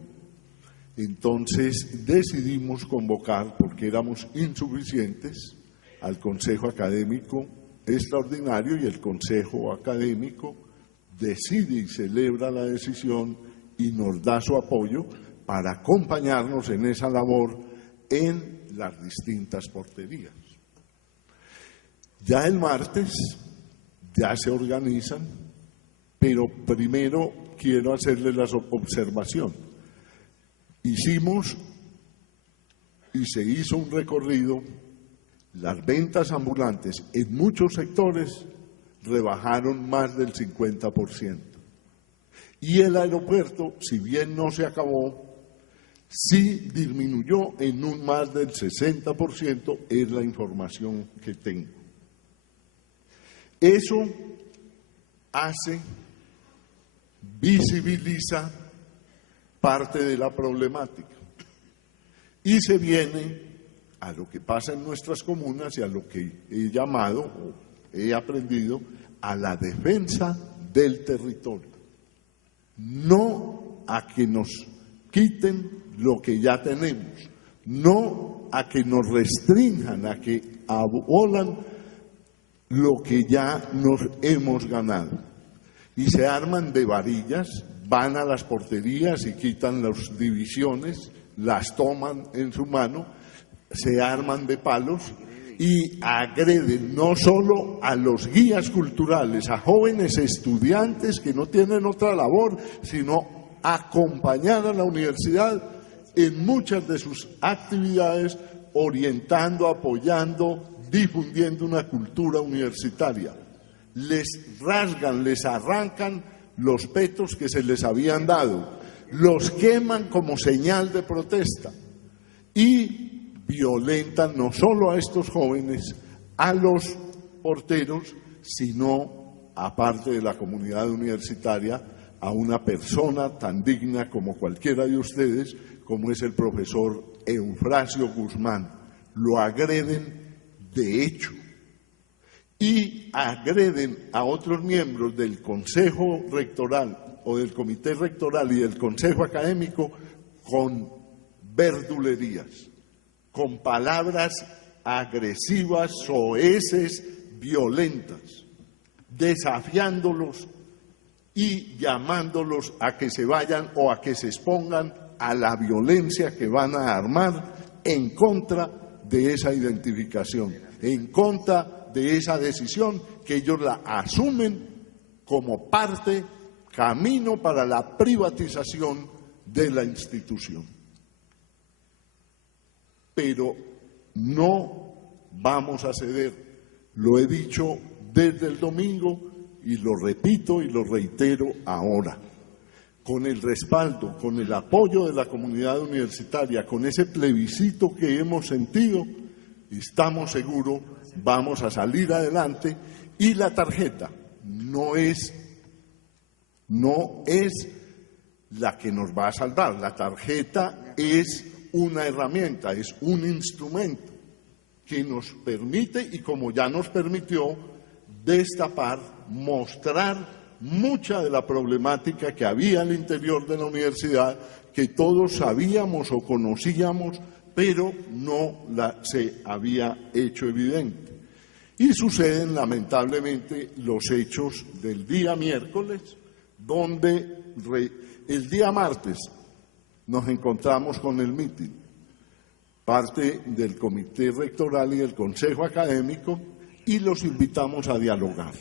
entonces decidimos convocar, porque éramos insuficientes, al Consejo Académico Extraordinario, y el Consejo Académico decide y celebra la decisión y nos da su apoyo para acompañarnos en esa labor en las distintas porterías. Ya el martes ya se organizan, pero primero quiero hacerles la observación. Hicimos y se hizo un recorrido, las ventas ambulantes en muchos sectores rebajaron más del 50%. Y el aeropuerto, si bien no se acabó, sí disminuyó en un más del 60%, es la información que tengo. Eso visibiliza parte de la problemática y se viene a lo que pasa en nuestras comunas y a lo que he llamado, o he aprendido, a la defensa del territorio. No a que nos quiten lo que ya tenemos, no a que nos restrinjan, a que abolan lo que ya nos hemos ganado. Y se arman de varillas, van a las porterías y quitan las divisiones, las toman en su mano, se arman de palos y agreden no solo a los guías culturales, a jóvenes estudiantes que no tienen otra labor sino acompañar a la universidad en muchas de sus actividades, orientando, apoyando, difundiendo una cultura universitaria. Les rasgan, les arrancan los petos que se les habían dado, los queman como señal de protesta y violentan no solo a estos jóvenes, a los porteros, sino, aparte de la comunidad universitaria, a una persona tan digna como cualquiera de ustedes, como es el profesor Eufrasio Guzmán. Lo agreden de hecho y agreden a otros miembros del Consejo Rectoral o del Comité Rectoral y del Consejo Académico con verdulerías, con palabras agresivas, soeces, violentas, desafiándolos y llamándolos a que se vayan o a que se expongan a la violencia que van a armar en contra de esa identificación, en contra de esa decisión que ellos la asumen como parte, camino para la privatización de la institución. Pero no vamos a ceder, lo he dicho desde el domingo y lo repito y lo reitero ahora. Con el respaldo, con el apoyo de la comunidad universitaria, con ese plebiscito que hemos sentido, estamos seguros, vamos a salir adelante y la tarjeta no es la que nos va a salvar. La tarjeta es una herramienta, es un instrumento que nos permite, y como ya nos permitió, destapar, mostrar mucha de la problemática que había al interior de la universidad, que todos sabíamos o conocíamos, pero no se había hecho evidente. Y suceden lamentablemente los hechos del día miércoles, donde el día martes nos encontramos con el mitin, parte del Comité Rectoral y del Consejo Académico, y los invitamos a dialogar,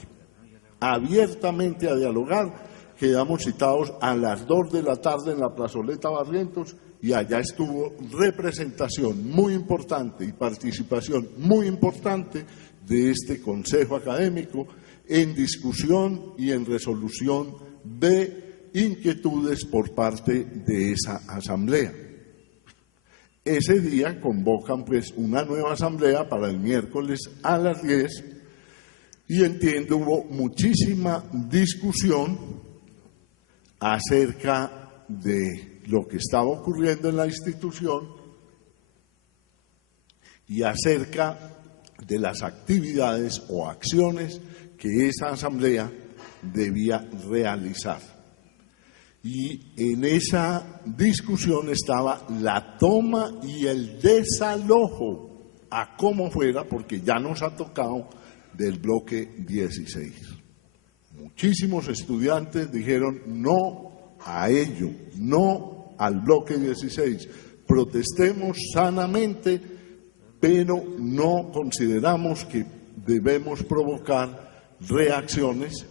abiertamente a dialogar. Quedamos citados a las 2 de la tarde en la plazoleta Barrientos y allá estuvo representación muy importante y participación muy importante de este Consejo Académico en discusión y en resolución de inquietudes por parte de esa asamblea. ese día convocan pues una nueva asamblea para el miércoles a las 10 y entiendo hubo muchísima discusión acerca de lo que estaba ocurriendo en la institución y acerca de las actividades o acciones que esa asamblea debía realizar. Y en esa discusión estaba la toma y el desalojo a como fuera, porque ya nos ha tocado del bloque 16. Muchísimos estudiantes dijeron no a ello, no al bloque 16. Protestemos sanamente, pero no consideramos que debemos provocar reacciones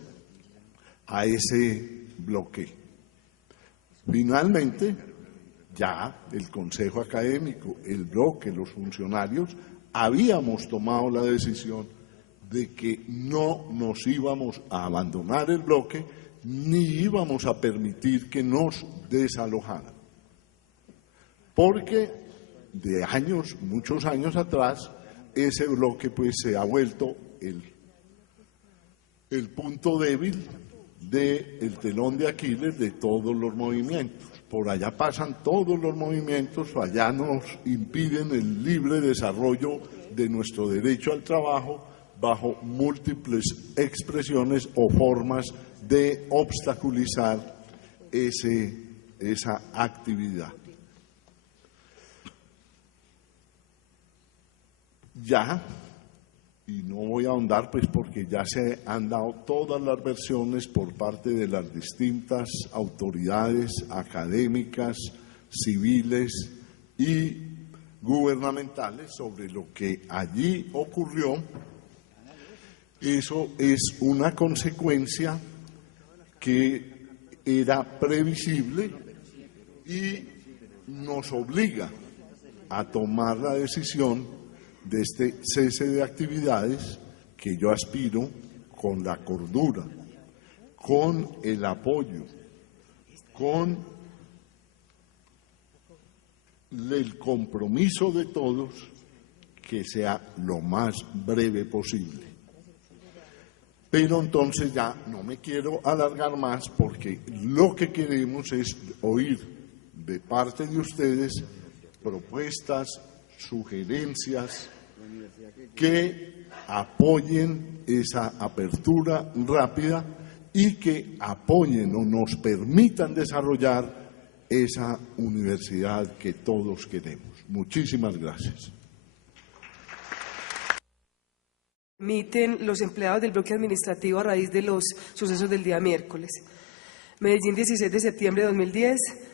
a ese bloque. Finalmente, ya el Consejo Académico, el bloque, los funcionarios, habíamos tomado la decisión de que no nos íbamos a abandonar el bloque ni íbamos a permitir que nos desalojaran. Porque de años, muchos años atrás, ese bloque pues se ha vuelto el punto débil del telón de Aquiles de todos los movimientos. Por allá pasan todos los movimientos, allá nos impiden el libre desarrollo de nuestro derecho al trabajo bajo múltiples expresiones o formas de obstaculizar esa actividad. Ya, y no voy a ahondar pues porque ya se han dado todas las versiones por parte de las distintas autoridades académicas, civiles y gubernamentales sobre lo que allí ocurrió. Eso es una consecuencia que era previsible y nos obliga a tomar la decisión de este cese de actividades que yo aspiro con la cordura, con el apoyo, con el compromiso de todos, que sea lo más breve posible. Pero entonces ya no me quiero alargar más porque lo que queremos es oír de parte de ustedes propuestas, sugerencias que apoyen esa apertura rápida y que apoyen o nos permitan desarrollar esa universidad que todos queremos. Muchísimas gracias. Emiten los empleados del bloque administrativo a raíz de los sucesos del día miércoles. Medellín, 16 de septiembre de 2010.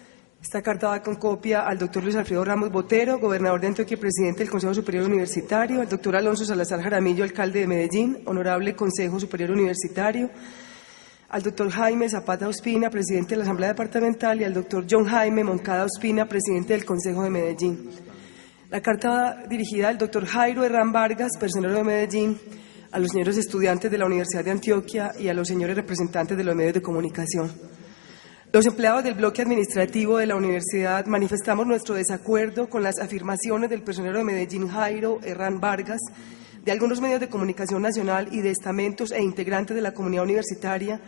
Esta carta va con copia al doctor Luis Alfredo Ramos Botero, gobernador de Antioquia y presidente del Consejo Superior Universitario, al doctor Alonso Salazar Jaramillo, alcalde de Medellín, honorable Consejo Superior Universitario, al doctor Jaime Zapata Ospina, presidente de la Asamblea Departamental, y al doctor John Jaime Moncada Ospina, presidente del Consejo de Medellín. La carta va dirigida al doctor Jairo Herrán Vargas, personero de Medellín, a los señores estudiantes de la Universidad de Antioquia y a los señores representantes de los medios de comunicación. Los empleados del bloque administrativo de la universidad manifestamos nuestro desacuerdo con las afirmaciones del personero de Medellín, Jairo Herrán Vargas, de algunos medios de comunicación nacional y de estamentos e integrantes de la comunidad universitaria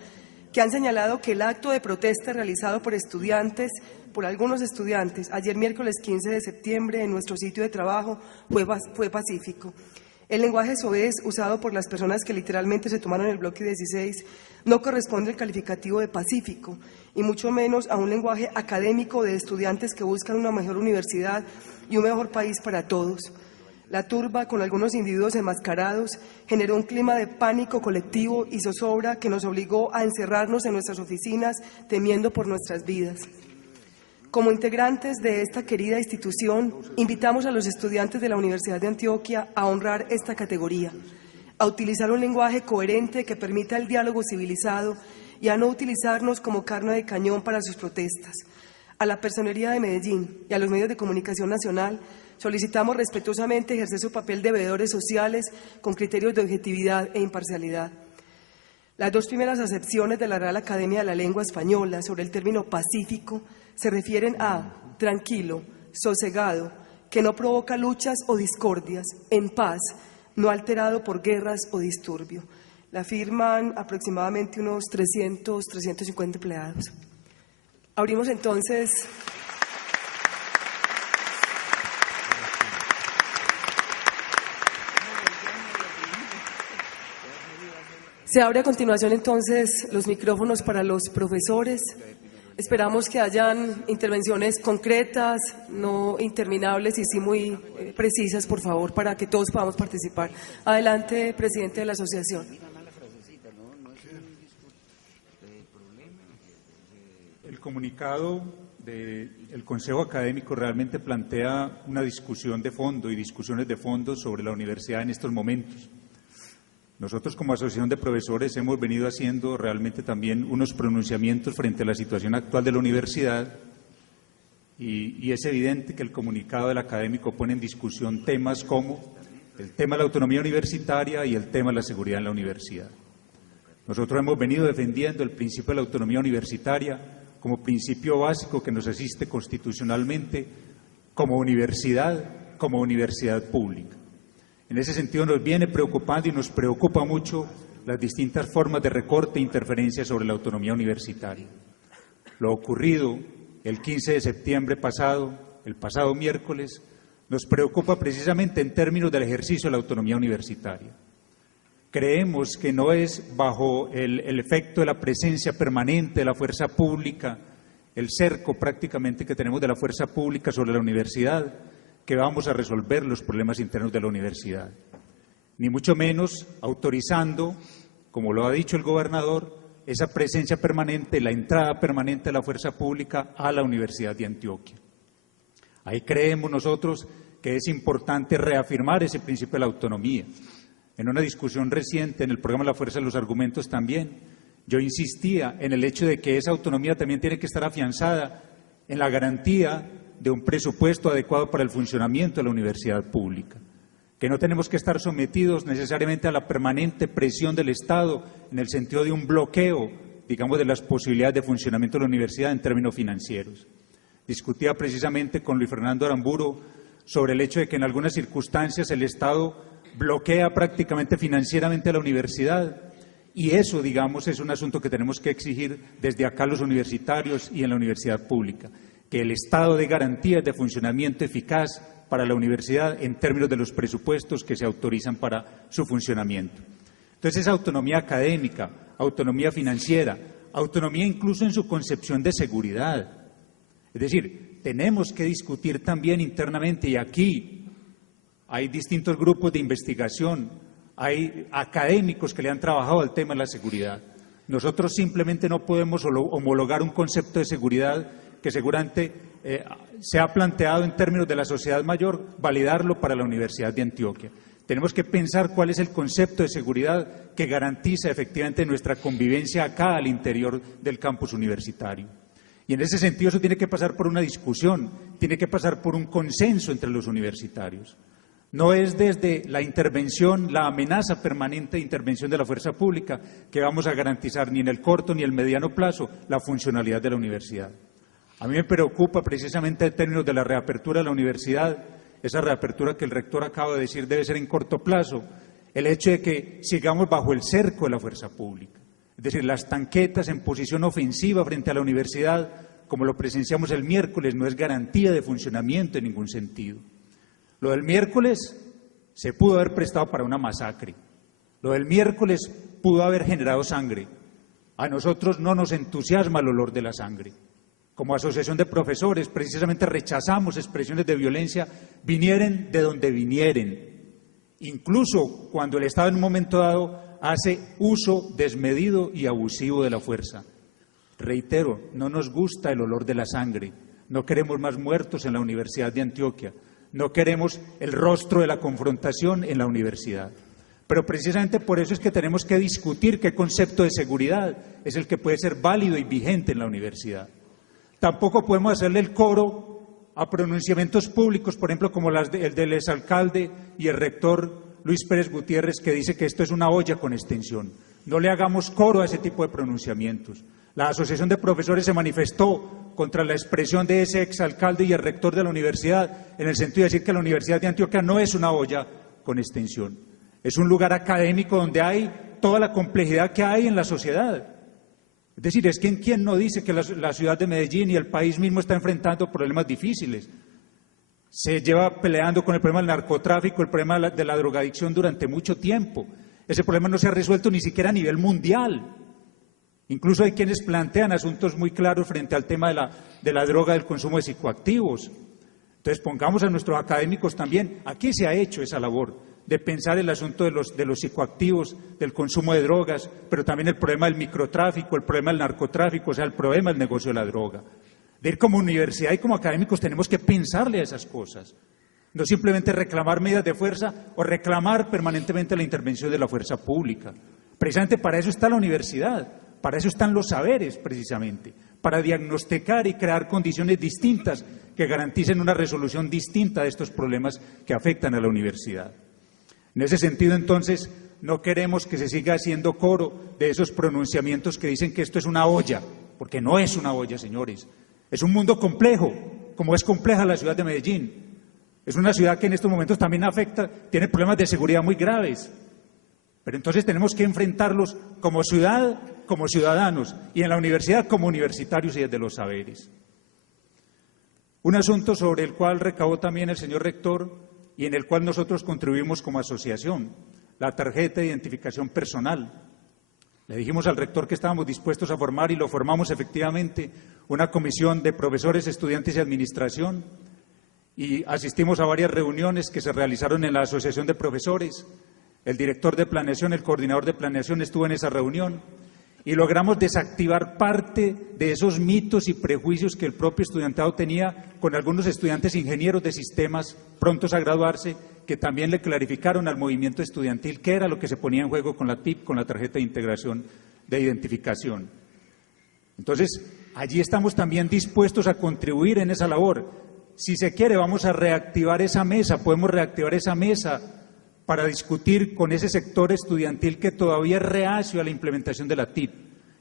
que han señalado que el acto de protesta realizado por algunos estudiantes, ayer miércoles 15 de septiembre en nuestro sitio de trabajo fue pacífico. El lenguaje soez usado por las personas que literalmente se tomaron el bloque 16 no corresponde al calificativo de pacífico y mucho menos a un lenguaje académico de estudiantes que buscan una mejor universidad y un mejor país para todos. La turba, con algunos individuos enmascarados, generó un clima de pánico colectivo y zozobra que nos obligó a encerrarnos en nuestras oficinas temiendo por nuestras vidas. Como integrantes de esta querida institución, invitamos a los estudiantes de la Universidad de Antioquia a honrar esta categoría, a utilizar un lenguaje coherente que permita el diálogo civilizado y a no utilizarnos como carne de cañón para sus protestas. A la Personería de Medellín y a los medios de comunicación nacional solicitamos respetuosamente ejercer su papel de veedores sociales con criterios de objetividad e imparcialidad. Las dos primeras acepciones de la Real Academia de la Lengua Española sobre el término pacífico se refieren a tranquilo, sosegado, que no provoca luchas o discordias, en paz, no alterado por guerras o disturbio. La firman aproximadamente unos 300, 350 empleados. Abrimos entonces... Se abre a continuación entonces los micrófonos para los profesores. Esperamos que hayan intervenciones concretas, no interminables y sí muy precisas, por favor, para que todos podamos participar. Adelante, presidente de la asociación. El comunicado del Consejo Académico realmente plantea una discusión de fondo y discusiones de fondo sobre la universidad en estos momentos. Nosotros como Asociación de Profesores hemos venido haciendo realmente también unos pronunciamientos frente a la situación actual de la universidad y es evidente que el comunicado del académico pone en discusión temas como el tema de la autonomía universitaria y el tema de la seguridad en la universidad. Nosotros hemos venido defendiendo el principio de la autonomía universitaria como principio básico que nos asiste constitucionalmente como universidad pública. En ese sentido nos viene preocupando y nos preocupa mucho las distintas formas de recorte e interferencia sobre la autonomía universitaria. Lo ocurrido el 15 de septiembre pasado, el pasado miércoles, nos preocupa precisamente en términos del ejercicio de la autonomía universitaria. Creemos que no es bajo el efecto de la presencia permanente de la fuerza pública, el cerco prácticamente que tenemos de la fuerza pública sobre la universidad, que vamos a resolver los problemas internos de la universidad, ni mucho menos autorizando, como lo ha dicho el gobernador, esa presencia permanente, la entrada permanente de la fuerza pública a la Universidad de Antioquia. Ahí creemos nosotros que es importante reafirmar ese principio de la autonomía. En una discusión reciente en el programa La Fuerza de los Argumentos también, yo insistía en el hecho de que esa autonomía también tiene que estar afianzada en la garantía de un presupuesto adecuado para el funcionamiento de la universidad pública, que no tenemos que estar sometidos necesariamente a la permanente presión del Estado en el sentido de un bloqueo, digamos, de las posibilidades de funcionamiento de la universidad en términos financieros. Discutía precisamente con Luis Fernando Aramburu sobre el hecho de que en algunas circunstancias el Estado bloquea prácticamente financieramente a la universidad y eso, digamos, es un asunto que tenemos que exigir desde acá los universitarios y en la universidad pública, que el Estado dé garantías de funcionamiento eficaz para la universidad en términos de los presupuestos que se autorizan para su funcionamiento. Entonces, esa autonomía académica, autonomía financiera, autonomía incluso en su concepción de seguridad. Es decir, tenemos que discutir también internamente, y aquí hay distintos grupos de investigación, hay académicos que le han trabajado al tema de la seguridad. Nosotros simplemente no podemos homologar un concepto de seguridad que seguramente se ha planteado en términos de la sociedad mayor, validarlo para la Universidad de Antioquia. Tenemos que pensar cuál es el concepto de seguridad que garantiza efectivamente nuestra convivencia acá al interior del campus universitario. Y en ese sentido eso tiene que pasar por una discusión, tiene que pasar por un consenso entre los universitarios. No es desde la intervención, la amenaza permanente de intervención de la fuerza pública que vamos a garantizar ni en el corto ni en el mediano plazo la funcionalidad de la universidad. A mí me preocupa precisamente en términos de la reapertura de la universidad, esa reapertura que el rector acaba de decir debe ser en corto plazo, el hecho de que sigamos bajo el cerco de la fuerza pública. Es decir, las tanquetas en posición ofensiva frente a la universidad, como lo presenciamos el miércoles, no es garantía de funcionamiento en ningún sentido. Lo del miércoles se pudo haber prestado para una masacre. Lo del miércoles pudo haber generado sangre. A nosotros no nos entusiasma el olor de la sangre. Como asociación de profesores, precisamente rechazamos expresiones de violencia, vinieren de donde vinieren. Incluso cuando el Estado en un momento dado hace uso desmedido y abusivo de la fuerza. Reitero, no nos gusta el olor de la sangre. No queremos más muertos en la Universidad de Antioquia. No queremos el rostro de la confrontación en la universidad. Pero precisamente por eso es que tenemos que discutir qué concepto de seguridad es el que puede ser válido y vigente en la universidad. Tampoco podemos hacerle el coro a pronunciamientos públicos, por ejemplo, como el del exalcalde y el rector Luis Pérez Gutiérrez, que dice que esto es una olla con extensión. No le hagamos coro a ese tipo de pronunciamientos. La Asociación de Profesores se manifestó contra la expresión de ese exalcalde y el rector de la universidad, en el sentido de decir que la Universidad de Antioquia no es una olla con extensión. Es un lugar académico donde hay toda la complejidad que hay en la sociedad. Es decir, es que ¿quién no dice que la ciudad de Medellín y el país mismo está enfrentando problemas difíciles? Se lleva peleando con el problema del narcotráfico, el problema de la drogadicción durante mucho tiempo. Ese problema no se ha resuelto ni siquiera a nivel mundial. Incluso hay quienes plantean asuntos muy claros frente al tema de la droga, del consumo de psicoactivos. Entonces pongamos a nuestros académicos también, aquí se ha hecho esa labor de pensar el asunto de los psicoactivos, del consumo de drogas, pero también el problema del microtráfico, el problema del narcotráfico, o sea, el problema del negocio de la droga. De ir como universidad y como académicos tenemos que pensarle a esas cosas, no simplemente reclamar medidas de fuerza o reclamar permanentemente la intervención de la fuerza pública. Precisamente para eso está la universidad, para eso están los saberes precisamente, para diagnosticar y crear condiciones distintas que garanticen una resolución distinta de estos problemas que afectan a la universidad. En ese sentido, entonces, no queremos que se siga haciendo coro de esos pronunciamientos que dicen que esto es una olla, porque no es una olla, señores. Es un mundo complejo, como es compleja la ciudad de Medellín. Es una ciudad que en estos momentos también tiene problemas de seguridad muy graves. Pero entonces tenemos que enfrentarlos como ciudad, como ciudadanos, y en la universidad como universitarios y desde los saberes. Un asunto sobre el cual recabó también el señor rector y en el cual nosotros contribuimos como asociación, la tarjeta de identificación personal. Le dijimos al rector que estábamos dispuestos a formar y lo formamos efectivamente una comisión de profesores, estudiantes y administración y asistimos a varias reuniones que se realizaron en la Asociación de Profesores. El director de planeación, el coordinador de planeación estuvo en esa reunión y logramos desactivar parte de esos mitos y prejuicios que el propio estudiantado tenía con algunos estudiantes ingenieros de sistemas prontos a graduarse que también le clarificaron al movimiento estudiantil qué era lo que se ponía en juego con la TIP, con la tarjeta de integración de identificación. Entonces, allí estamos también dispuestos a contribuir en esa labor. Si se quiere, vamos a reactivar esa mesa, podemos reactivar esa mesa para discutir con ese sector estudiantil que todavía es reacio a la implementación de la TIP.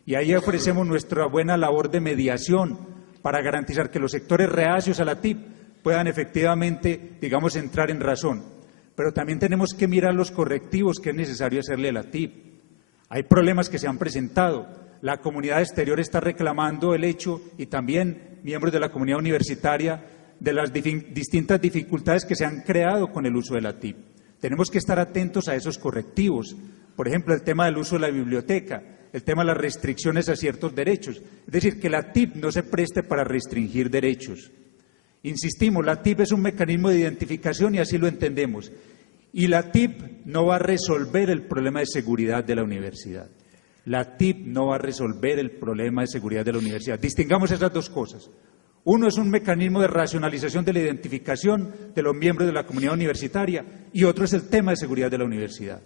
Y ahí ofrecemos nuestra buena labor de mediación para garantizar que los sectores reacios a la TIP puedan efectivamente, digamos, entrar en razón. Pero también tenemos que mirar los correctivos que es necesario hacerle a la TIP. Hay problemas que se han presentado. La comunidad exterior está reclamando el hecho, y también miembros de la comunidad universitaria, de las distintas dificultades que se han creado con el uso de la TIP. Tenemos que estar atentos a esos correctivos. Por ejemplo, el tema del uso de la biblioteca, el tema de las restricciones a ciertos derechos. Es decir, que la TIP no se preste para restringir derechos. Insistimos, la TIP es un mecanismo de identificación y así lo entendemos. Y la TIP no va a resolver el problema de seguridad de la universidad. La TIP no va a resolver el problema de seguridad de la universidad. Distingamos esas dos cosas. Uno es un mecanismo de racionalización de la identificación de los miembros de la comunidad universitaria y otro es el tema de seguridad de la universidad.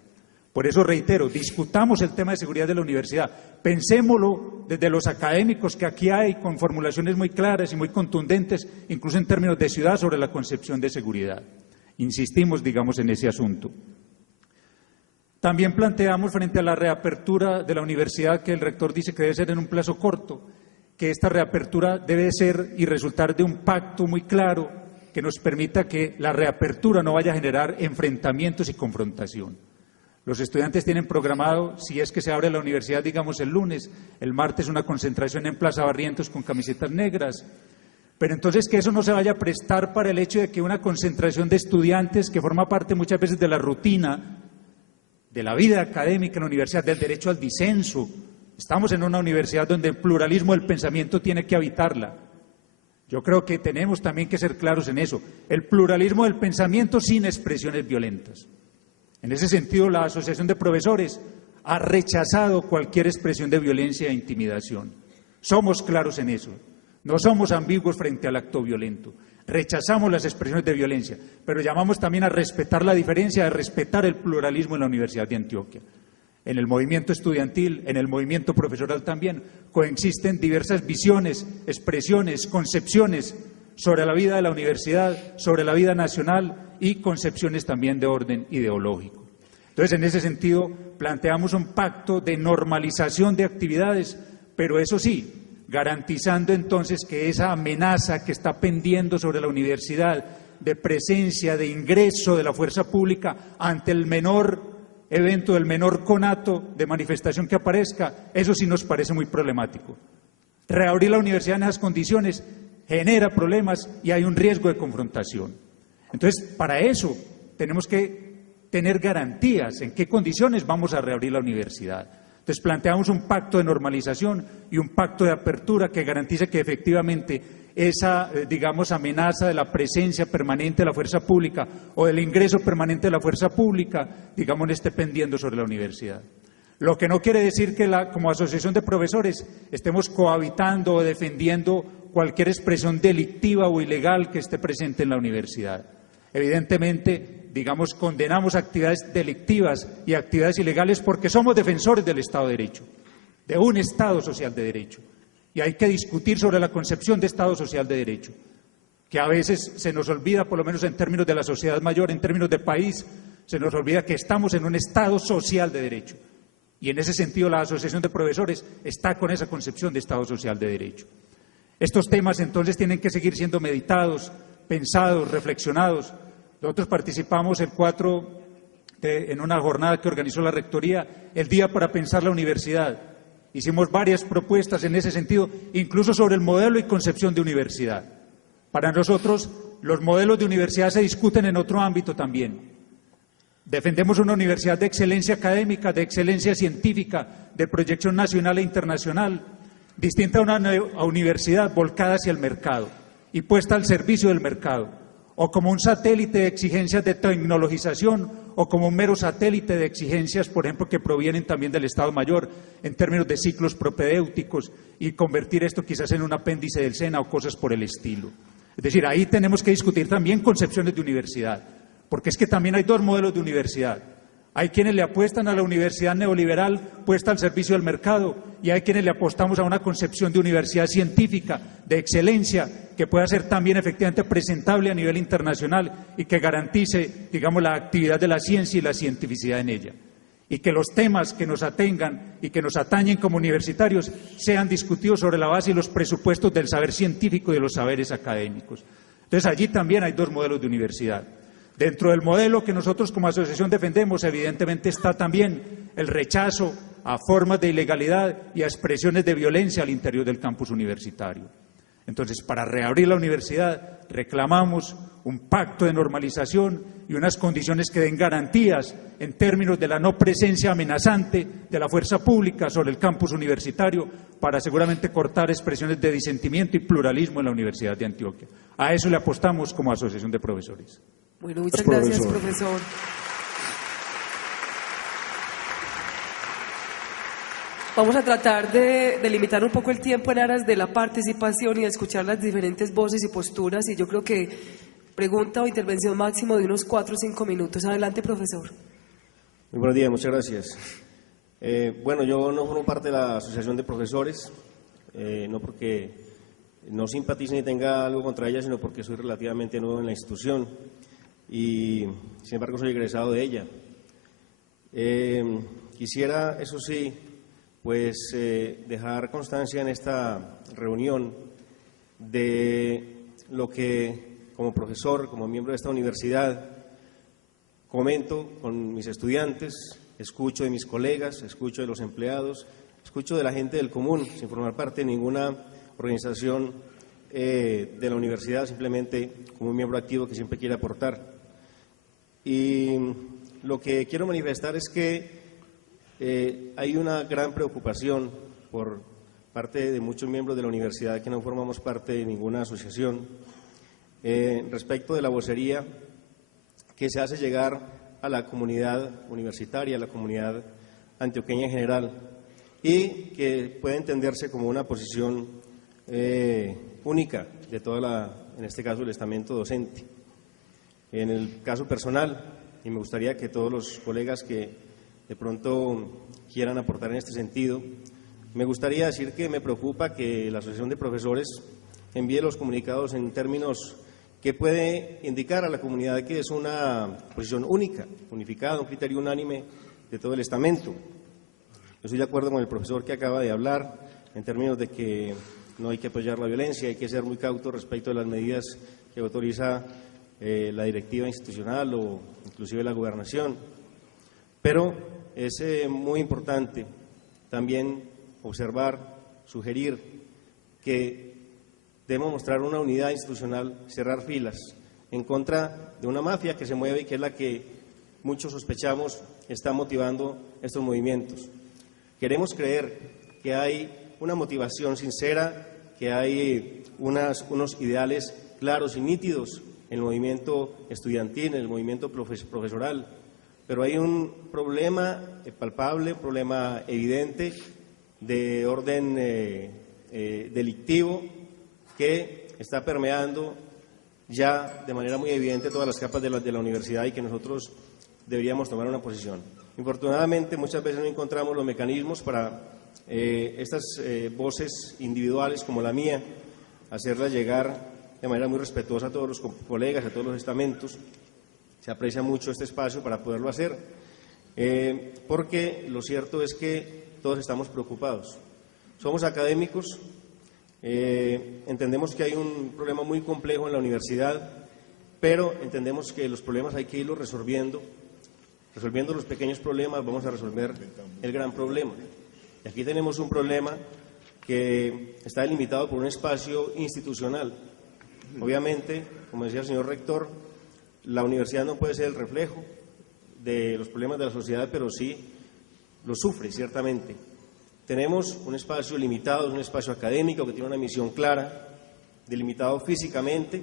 Por eso reitero, discutamos el tema de seguridad de la universidad, pensémoslo desde los académicos que aquí hay con formulaciones muy claras y muy contundentes, incluso en términos de ciudad, sobre la concepción de seguridad. Insistimos, digamos, en ese asunto. También planteamos frente a la reapertura de la universidad, que el rector dice que debe ser en un plazo corto, que esta reapertura debe ser y resultar de un pacto muy claro que nos permita que la reapertura no vaya a generar enfrentamientos y confrontación. Los estudiantes tienen programado, si es que se abre la universidad, digamos, el lunes, el martes una concentración en Plaza Barrientos con camisetas negras, pero entonces que eso no se vaya a prestar para el hecho de que una concentración de estudiantes que forma parte muchas veces de la rutina, de la vida académica en la universidad, del derecho al disenso. Estamos en una universidad donde el pluralismo del pensamiento tiene que habitarla. Yo creo que tenemos también que ser claros en eso. El pluralismo del pensamiento sin expresiones violentas. En ese sentido, la Asociación de Profesores ha rechazado cualquier expresión de violencia e intimidación. Somos claros en eso. No somos ambiguos frente al acto violento. Rechazamos las expresiones de violencia, pero llamamos también a respetar la diferencia, a respetar el pluralismo en la Universidad de Antioquia. En el movimiento estudiantil, en el movimiento profesoral también, coexisten diversas visiones, expresiones, concepciones sobre la vida de la universidad, sobre la vida nacional y concepciones también de orden ideológico. Entonces, en ese sentido, planteamos un pacto de normalización de actividades pero eso sí, garantizando entonces que esa amenaza que está pendiendo sobre la universidad de presencia, de ingreso de la fuerza pública ante el menor evento, del menor conato de manifestación que aparezca, eso sí nos parece muy problemático. Reabrir la universidad en esas condiciones genera problemas y hay un riesgo de confrontación. Entonces, para eso tenemos que tener garantías en qué condiciones vamos a reabrir la universidad. Entonces, planteamos un pacto de normalización y un pacto de apertura que garantice que efectivamente esa, digamos, amenaza de la presencia permanente de la fuerza pública o del ingreso permanente de la fuerza pública, digamos, no esté pendiendo sobre la universidad. Lo que no quiere decir que como asociación de profesores estemos cohabitando o defendiendo cualquier expresión delictiva o ilegal que esté presente en la universidad. Evidentemente, digamos, condenamos actividades delictivas y actividades ilegales porque somos defensores del Estado de Derecho, de un Estado social de derecho. Y hay que discutir sobre la concepción de Estado social de derecho, que a veces se nos olvida, por lo menos en términos de la sociedad mayor, en términos de país, se nos olvida que estamos en un Estado social de derecho. Y en ese sentido la Asociación de Profesores está con esa concepción de Estado social de derecho. Estos temas entonces tienen que seguir siendo meditados, pensados, reflexionados. Nosotros participamos en una jornada que organizó la Rectoría, el Día para Pensar la Universidad. Hicimos varias propuestas en ese sentido, incluso sobre el modelo y concepción de universidad. Para nosotros, los modelos de universidad se discuten en otro ámbito también. Defendemos una universidad de excelencia académica, de excelencia científica, de proyección nacional e internacional, distinta a una universidad volcada hacia el mercado y puesta al servicio del mercado, o como un satélite de exigencias de tecnologización, o como un mero satélite de exigencias, por ejemplo, que provienen también del Estado Mayor, en términos de ciclos propedéuticos, y convertir esto quizás en un apéndice del SENA o cosas por el estilo. Es decir, ahí tenemos que discutir también concepciones de universidad, porque es que también hay dos modelos de universidad. Hay quienes le apuestan a la universidad neoliberal puesta al servicio del mercado y hay quienes le apostamos a una concepción de universidad científica, de excelencia, que pueda ser también efectivamente presentable a nivel internacional y que garantice, digamos, la actividad de la ciencia y la cientificidad en ella. Y que los temas que nos atengan y que nos atañen como universitarios sean discutidos sobre la base y los presupuestos del saber científico y de los saberes académicos. Entonces, allí también hay dos modelos de universidad. Dentro del modelo que nosotros como asociación defendemos, evidentemente está también el rechazo a formas de ilegalidad y a expresiones de violencia al interior del campus universitario. Entonces, para reabrir la universidad, reclamamos un pacto de normalización y unas condiciones que den garantías en términos de la no presencia amenazante de la fuerza pública sobre el campus universitario para seguramente cortar expresiones de disentimiento y pluralismo en la Universidad de Antioquia. A eso le apostamos como asociación de profesores. Bueno, muchas gracias, profesor. Vamos a tratar de limitar un poco el tiempo en aras de la participación y de escuchar las diferentes voces y posturas. Y yo creo que pregunta o intervención máximo de unos 4 o 5 minutos. Adelante, profesor. Muy buenos días, muchas gracias. Bueno, yo no formo parte de la Asociación de Profesores, no porque no simpatice ni tenga algo contra ella, sino porque soy relativamente nuevo en la institución y, sin embargo, soy egresado de ella. Quisiera, eso sí, pues dejar constancia en esta reunión de lo que como profesor, como miembro de esta universidad, comento con mis estudiantes, escucho de mis colegas, escucho de los empleados, escucho de la gente del común, sin formar parte de ninguna organización de la universidad, simplemente como un miembro activo que siempre quiere aportar. Y lo que quiero manifestar es que hay una gran preocupación por parte de muchos miembros de la universidad que no formamos parte de ninguna asociación respecto de la vocería que se hace llegar a la comunidad universitaria, a la comunidad antioqueña en general, y que puede entenderse como una posición única de en este caso, el estamento docente. En el caso personal, y me gustaría que todos los colegas que de pronto quieran aportar en este sentido, me gustaría decir que me preocupa que la Asociación de Profesores envíe los comunicados en términos que puede indicar a la comunidad que es una posición única, unificada, un criterio unánime de todo el estamento. Yo estoy de acuerdo con el profesor que acaba de hablar, en términos de que no hay que apoyar la violencia, hay que ser muy cautos respecto de las medidas que autoriza la directiva institucional o inclusive la gobernación. Pero es muy importante también observar, sugerir que debemos mostrar una unidad institucional, cerrar filas en contra de una mafia que se mueve y que es la que muchos sospechamos está motivando estos movimientos. Queremos creer que hay una motivación sincera, que hay unos ideales claros y nítidos en el movimiento estudiantil, en el movimiento profesoral, pero hay un problema palpable, un problema evidente de orden delictivo que está permeando ya de manera muy evidente todas las capas de la universidad y que nosotros deberíamos tomar una posición. Infortunadamente, muchas veces no encontramos los mecanismos para estas voces individuales como la mía, hacerlas llegar de manera muy respetuosa a todos los colegas, a todos los estamentos. Se aprecia mucho este espacio para poderlo hacer, porque lo cierto es que todos estamos preocupados. Somos académicos, entendemos que hay un problema muy complejo en la universidad, pero entendemos que los problemas hay que irlos resolviendo. Resolviendo los pequeños problemas vamos a resolver el gran problema. Y aquí tenemos un problema que está delimitado por un espacio institucional. Obviamente, como decía el señor rector, la universidad no puede ser el reflejo de los problemas de la sociedad, pero sí lo sufre, ciertamente. Tenemos un espacio limitado, un espacio académico que tiene una misión clara, delimitado físicamente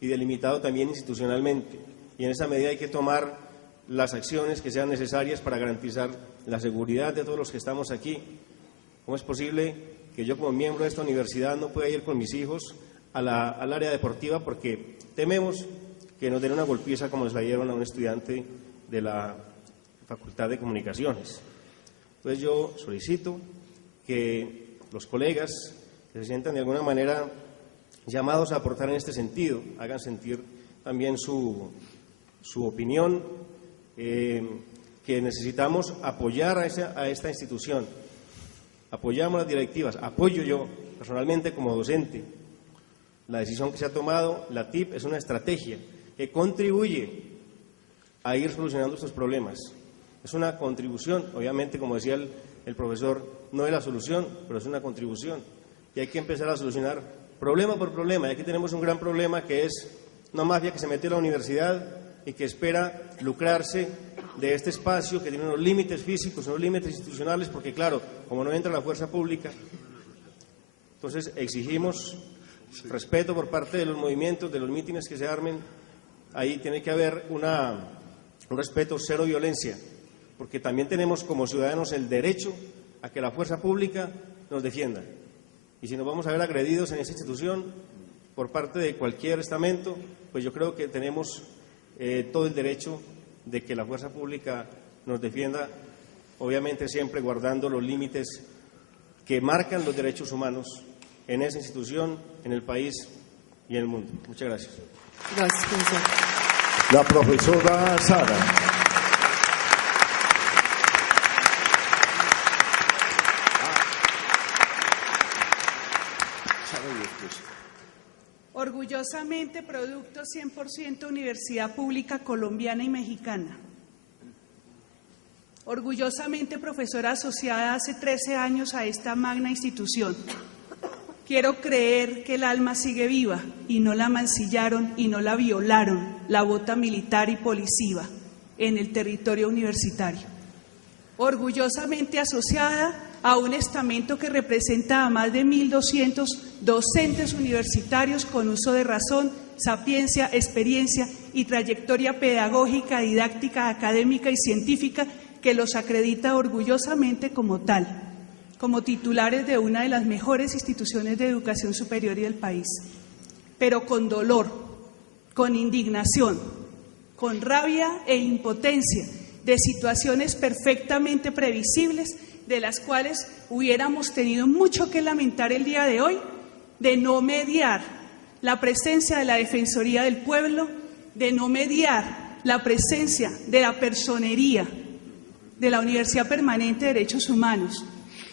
y delimitado también institucionalmente. Y en esa medida hay que tomar las acciones que sean necesarias para garantizar la seguridad de todos los que estamos aquí. ¿Cómo es posible que yo como miembro de esta universidad no pueda ir con mis hijos al área deportiva porque tememos que nos den una golpiza como les la dieron a un estudiante de la Facultad de Comunicaciones? Entonces yo solicito que los colegas que se sientan de alguna manera llamados a aportar en este sentido, hagan sentir también su opinión, que necesitamos apoyar a esta institución. Apoyamos las directivas, apoyo yo personalmente como docente. La decisión que se ha tomado, la TIP, es una estrategia que contribuye a ir solucionando estos problemas. Es una contribución, obviamente, como decía el profesor, no es la solución, pero es una contribución. Y hay que empezar a solucionar problema por problema. Y aquí tenemos un gran problema que es una mafia que se metió a la universidad y que espera lucrarse de este espacio que tiene unos límites físicos, unos límites institucionales, porque claro, como no entra la fuerza pública, entonces exigimos respeto por parte de los movimientos, de los mítines que se armen. Ahí tiene que haber un respeto, cero violencia, porque también tenemos como ciudadanos el derecho a que la fuerza pública nos defienda. Y si nos vamos a ver agredidos en esta institución por parte de cualquier estamento, pues yo creo que tenemos todo el derecho de que la fuerza pública nos defienda, obviamente siempre guardando los límites que marcan los derechos humanos en esa institución, en el país y en el mundo. Muchas gracias. Gracias, profesor. La profesora Sara. Orgullosamente, producto 100% Universidad Pública Colombiana y Mexicana. Orgullosamente, profesora asociada hace 13 años a esta magna institución. Quiero creer que el alma sigue viva y no la mancillaron y no la violaron la bota militar y policiva en el territorio universitario. Orgullosamente asociada a un estamento que representa a más de 1.200 docentes universitarios con uso de razón, sapiencia, experiencia y trayectoria pedagógica, didáctica, académica y científica que los acredita orgullosamente como tal, como titulares de una de las mejores instituciones de educación superior del país, pero con dolor, con indignación, con rabia e impotencia de situaciones perfectamente previsibles de las cuales hubiéramos tenido mucho que lamentar el día de hoy, de no mediar la presencia de la Defensoría del Pueblo, de no mediar la presencia de la personería de la Universidad Permanente de Derechos Humanos,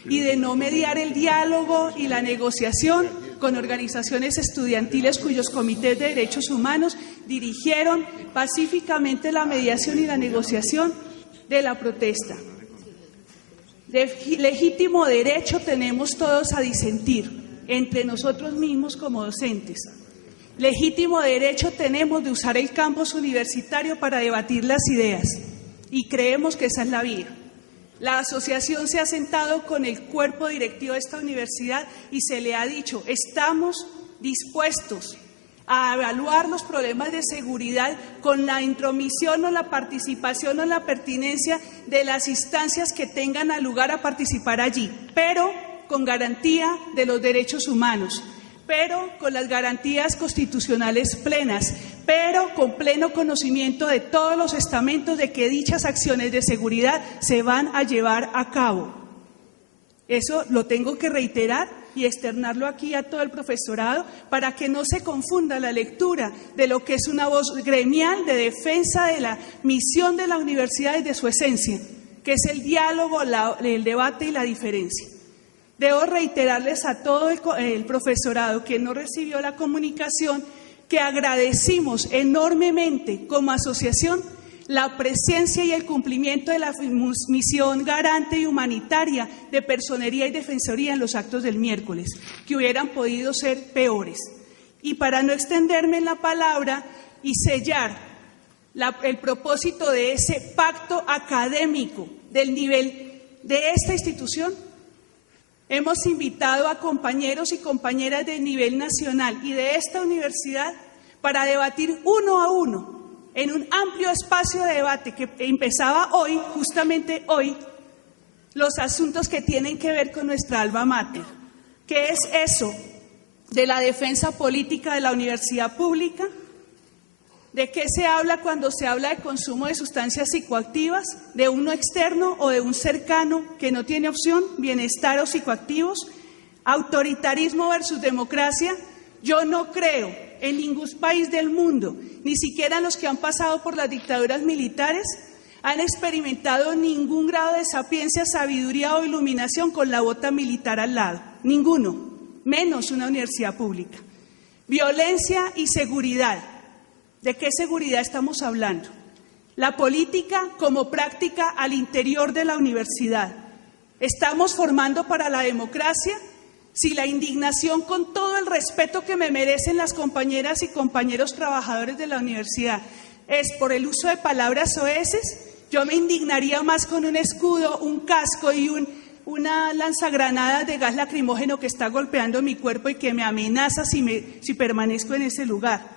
y de no mediar el diálogo y la negociación con organizaciones estudiantiles cuyos comités de derechos humanos dirigieron pacíficamente la mediación y la negociación de la protesta. Legítimo derecho tenemos todos a disentir entre nosotros mismos como docentes. Legítimo derecho tenemos de usar el campus universitario para debatir las ideas y creemos que esa es la vía. La asociación se ha sentado con el cuerpo directivo de esta universidad y se le ha dicho, estamos dispuestos a evaluar los problemas de seguridad con la intromisión o la participación o la pertinencia de las instancias que tengan a lugar a participar allí, pero con garantía de los derechos humanos, pero con las garantías constitucionales plenas, pero con pleno conocimiento de todos los estamentos de que dichas acciones de seguridad se van a llevar a cabo. Eso lo tengo que reiterar y externarlo aquí a todo el profesorado para que no se confunda la lectura de lo que es una voz gremial de defensa de la misión de la universidad y de su esencia, que es el diálogo, el debate y la diferencia. Debo reiterarles a todo el profesorado que no recibió la comunicación que agradecimos enormemente como asociación la presencia y el cumplimiento de la misión garante y humanitaria de personería y defensoría en los actos del miércoles, que hubieran podido ser peores. Y para no extenderme en la palabra y sellar el propósito de ese pacto académico del nivel de esta institución, hemos invitado a compañeros y compañeras de nivel nacional y de esta universidad para debatir uno a uno en un amplio espacio de debate que empezaba hoy, justamente hoy, los asuntos que tienen que ver con nuestra alma mater. ¿Qué es eso de la defensa política de la universidad pública? ¿De qué se habla cuando se habla de consumo de sustancias psicoactivas? ¿De uno externo o de un cercano que no tiene opción? ¿Bienestar o psicoactivos? ¿Autoritarismo versus democracia? Yo no creo en ningún país del mundo, ni siquiera los que han pasado por las dictaduras militares, han experimentado ningún grado de sapiencia, sabiduría o iluminación con la bota militar al lado. Ninguno, menos una universidad pública. Violencia y seguridad. ¿De qué seguridad estamos hablando? La política como práctica al interior de la universidad. ¿Estamos formando para la democracia? Si la indignación, con todo el respeto que me merecen las compañeras y compañeros trabajadores de la universidad, es por el uso de palabras soeces, yo me indignaría más con un escudo, un casco y una lanzagranadas de gas lacrimógeno que está golpeando mi cuerpo y que me amenaza si permanezco en ese lugar.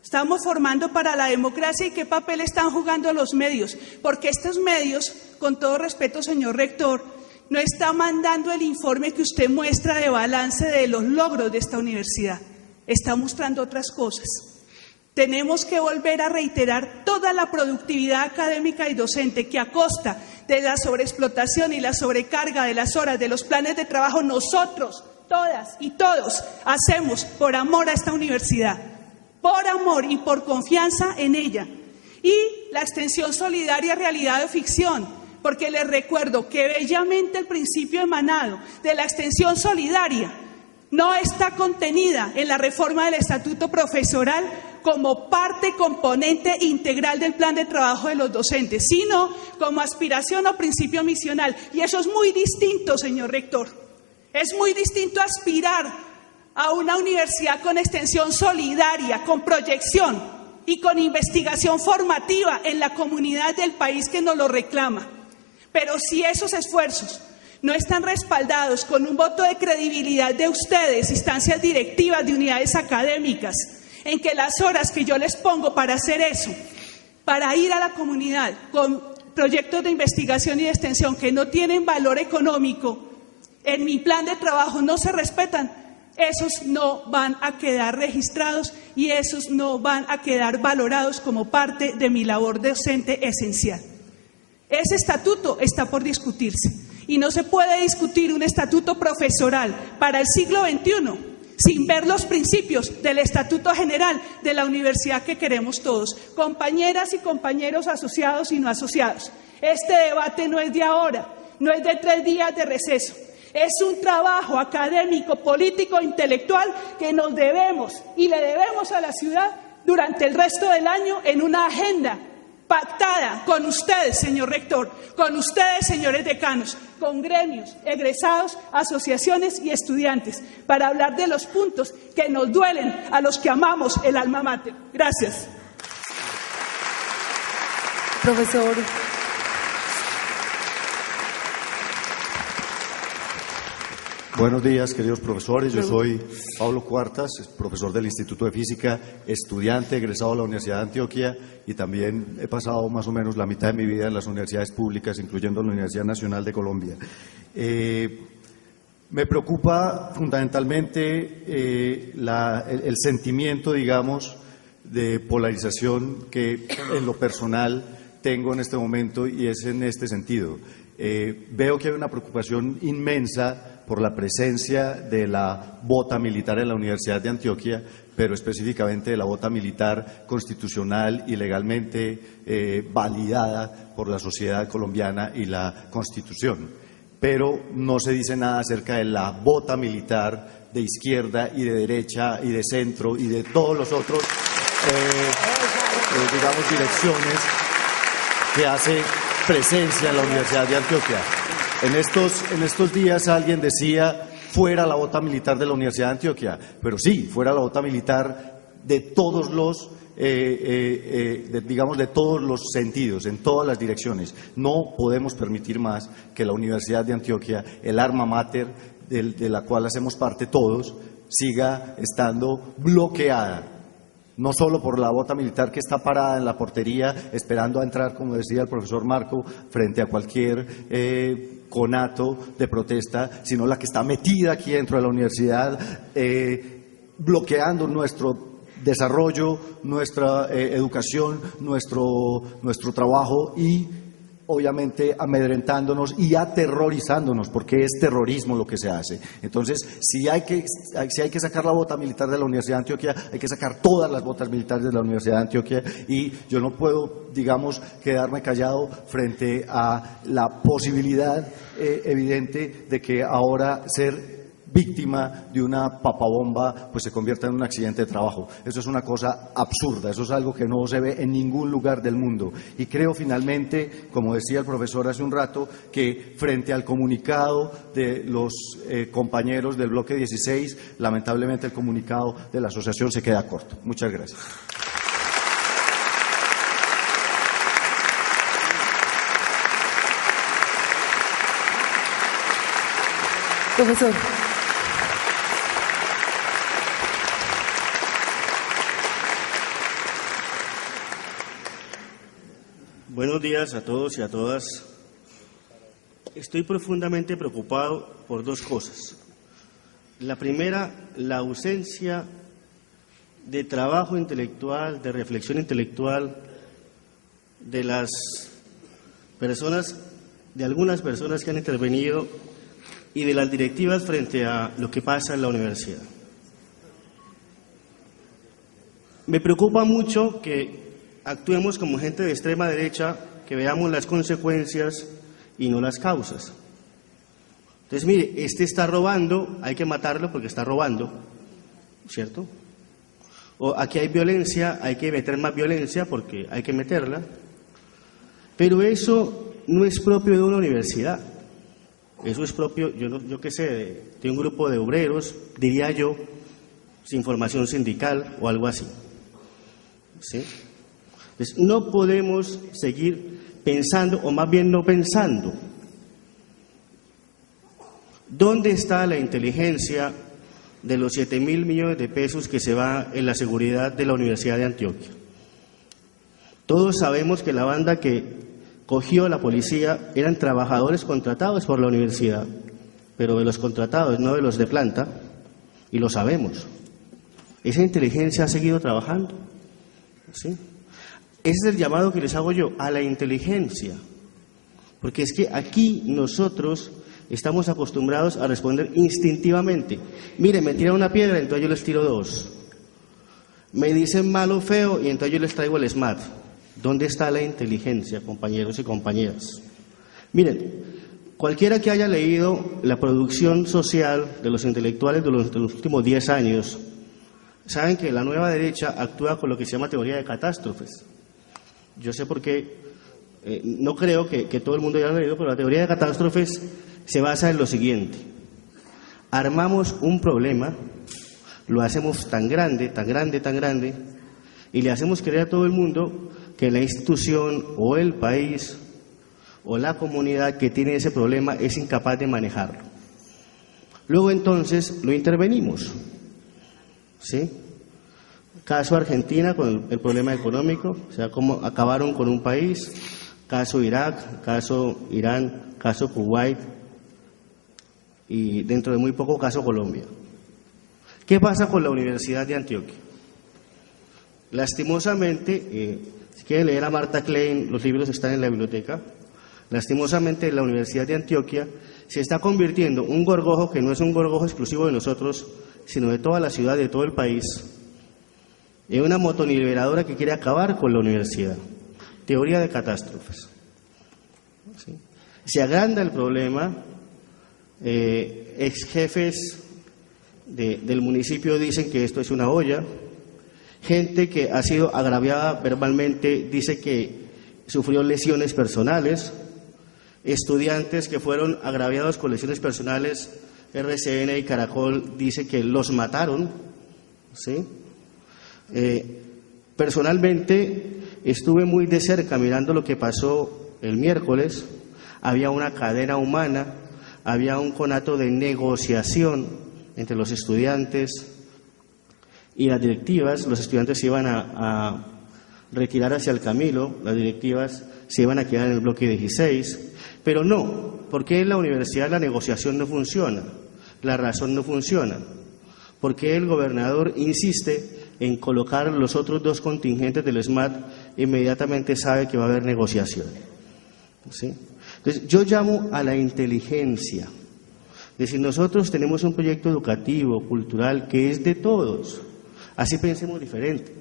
Estamos formando para la democracia y qué papel están jugando los medios, porque estos medios, con todo respeto, señor rector, no está mandando el informe que usted muestra de balance de los logros de esta universidad. Está mostrando otras cosas. Tenemos que volver a reiterar toda la productividad académica y docente que a costa de la sobreexplotación y la sobrecarga de las horas de los planes de trabajo, nosotros, todas y todos, hacemos por amor a esta universidad, por amor y por confianza en ella. Y la extensión solidaria realidad o ficción, porque les recuerdo que bellamente el principio emanado de la extensión solidaria no está contenida en la reforma del estatuto profesoral como parte componente integral del plan de trabajo de los docentes, sino como aspiración o principio misional. Y eso es muy distinto, señor rector. Es muy distinto aspirar a una universidad con extensión solidaria, con proyección y con investigación formativa en la comunidad del país que nos lo reclama. Pero si esos esfuerzos no están respaldados con un voto de credibilidad de ustedes, instancias directivas de unidades académicas, en que las horas que yo les pongo para hacer eso, para ir a la comunidad con proyectos de investigación y de extensión que no tienen valor económico, en mi plan de trabajo no se respetan, esos no van a quedar registrados y esos no van a quedar valorados como parte de mi labor docente esencial. Ese estatuto está por discutirse y no se puede discutir un estatuto profesoral para el siglo XXI sin ver los principios del Estatuto General de la universidad que queremos todos, compañeras y compañeros asociados y no asociados. Este debate no es de ahora, no es de 3 días de receso. Es un trabajo académico, político, intelectual que nos debemos y le debemos a la ciudad durante el resto del año en una agenda pactada con ustedes, señor rector, con ustedes, señores decanos, con gremios, egresados, asociaciones y estudiantes, para hablar de los puntos que nos duelen a los que amamos el alma mater. Gracias. Profesor. Buenos días, queridos profesores. Yo soy Pablo Cuartas, profesor del Instituto de Física, estudiante egresado de la Universidad de Antioquia y también he pasado más o menos la mitad de mi vida en las universidades públicas, incluyendo la Universidad Nacional de Colombia. Me preocupa fundamentalmente el sentimiento, digamos, de polarización que en lo personal tengo en este momento y es en este sentido. Veo que hay una preocupación inmensa por la presencia de la bota militar en la Universidad de Antioquia, pero específicamente de la bota militar constitucional y legalmente validada por la sociedad colombiana y la Constitución. Pero no se dice nada acerca de la bota militar de izquierda y de derecha y de centro y de todos los otros, digamos, direcciones que hace presencia en la Universidad de Antioquia. En estos días alguien decía fuera la bota militar de la Universidad de Antioquia, pero sí, fuera la bota militar de todos los, digamos, de todos los sentidos, en todas las direcciones. No podemos permitir más que la Universidad de Antioquia, el alma mater de la cual hacemos parte todos, siga estando bloqueada. No solo por la bota militar que está parada en la portería esperando a entrar, como decía el profesor Marco, frente a cualquier conato de protesta, sino la que está metida aquí dentro de la universidad, bloqueando nuestro desarrollo, nuestra educación, nuestro trabajo y obviamente amedrentándonos y aterrorizándonos, porque es terrorismo lo que se hace. Entonces, si hay que sacar la bota militar de la Universidad de Antioquia, hay que sacar todas las botas militares de la Universidad de Antioquia y yo no puedo, digamos, quedarme callado frente a la posibilidad evidente de que ahora ser víctima de una papabomba pues se convierta en un accidente de trabajo. Eso es una cosa absurda, eso es algo que no se ve en ningún lugar del mundo. Y creo finalmente, como decía el profesor hace un rato, que frente al comunicado de los compañeros del bloque 16, lamentablemente el comunicado de la asociación se queda corto. Muchas gracias. Profesor. Buenos días a todos y a todas. Estoy profundamente preocupado por dos cosas. La primera, la ausencia de trabajo intelectual, de reflexión intelectual de las personas, de algunas personas que han intervenido y de las directivas frente a lo que pasa en la universidad. Me preocupa mucho que actuemos como gente de extrema derecha, que veamos las consecuencias y no las causas. Entonces, mire, este está robando, hay que matarlo porque está robando, ¿cierto? O aquí hay violencia, hay que meter más violencia porque hay que meterla. Pero eso no es propio de una universidad. Eso es propio, yo qué sé, de un grupo de obreros, diría yo, sin formación sindical o algo así. ¿Sí? Entonces, no podemos seguir pensando, o más bien no pensando. ¿Dónde está la inteligencia de los 7.000 millones de pesos que se va en la seguridad de la Universidad de Antioquia? Todos sabemos que la banda que cogió la policía eran trabajadores contratados por la universidad, pero de los contratados, no de los de planta, y lo sabemos. Esa inteligencia ha seguido trabajando, ¿sí? Ese es el llamado que les hago yo, a la inteligencia, porque es que aquí nosotros estamos acostumbrados a responder instintivamente. Mire, me tiran una piedra, entonces yo les tiro dos. Me dicen malo o feo, y entonces yo les traigo el SMAT. ¿Dónde está la inteligencia, compañeros y compañeras? Miren, Cualquiera que haya leído la producción social de los intelectuales de los últimos 10 años, saben que la nueva derecha actúa con lo que se llama teoría de catástrofes. Yo sé por qué, no creo que todo el mundo haya leído, pero la teoría de catástrofes se basa en lo siguiente. Armamos un problema, lo hacemos tan grande, tan grande, tan grande, y le hacemos creer a todo el mundo que la institución o el país o la comunidad que tiene ese problema es incapaz de manejarlo. Luego entonces lo intervenimos, ¿sí? Caso Argentina con el problema económico, o sea, cómo acabaron con un país, caso Irak, caso Irán, caso Kuwait y dentro de muy poco caso Colombia. ¿Qué pasa con la Universidad de Antioquia? Lastimosamente, si quieren leer a Marta Klein, los libros están en la biblioteca. Lastimosamente, la Universidad de Antioquia se está convirtiendo en un gorgojo que no es un gorgojo exclusivo de nosotros, sino de toda la ciudad, de todo el país, en una motoniveladora que quiere acabar con la universidad. Teoría de catástrofes. ¿Sí? Se agranda el problema, ex jefes del municipio dicen que esto es una olla, gente que ha sido agraviada verbalmente dice que sufrió lesiones personales, estudiantes que fueron agraviados con lesiones personales, RCN y Caracol dice que los mataron, ¿sí? Personalmente estuve muy de cerca mirando lo que pasó el miércoles. Había una cadena humana, había un conato de negociación entre los estudiantes y las directivas. Los estudiantes se iban a retirar hacia el Camilo, las directivas se iban a quedar en el bloque 16, pero no, porque en la universidad la negociación no funciona, la razón no funciona, porque el gobernador insiste en colocar los otros dos contingentes del SMAT, inmediatamente sabe que va a haber negociación, ¿sí? Entonces, yo llamo a la inteligencia, es decir, nosotros tenemos un proyecto educativo, cultural, que es de todos, así pensemos diferente,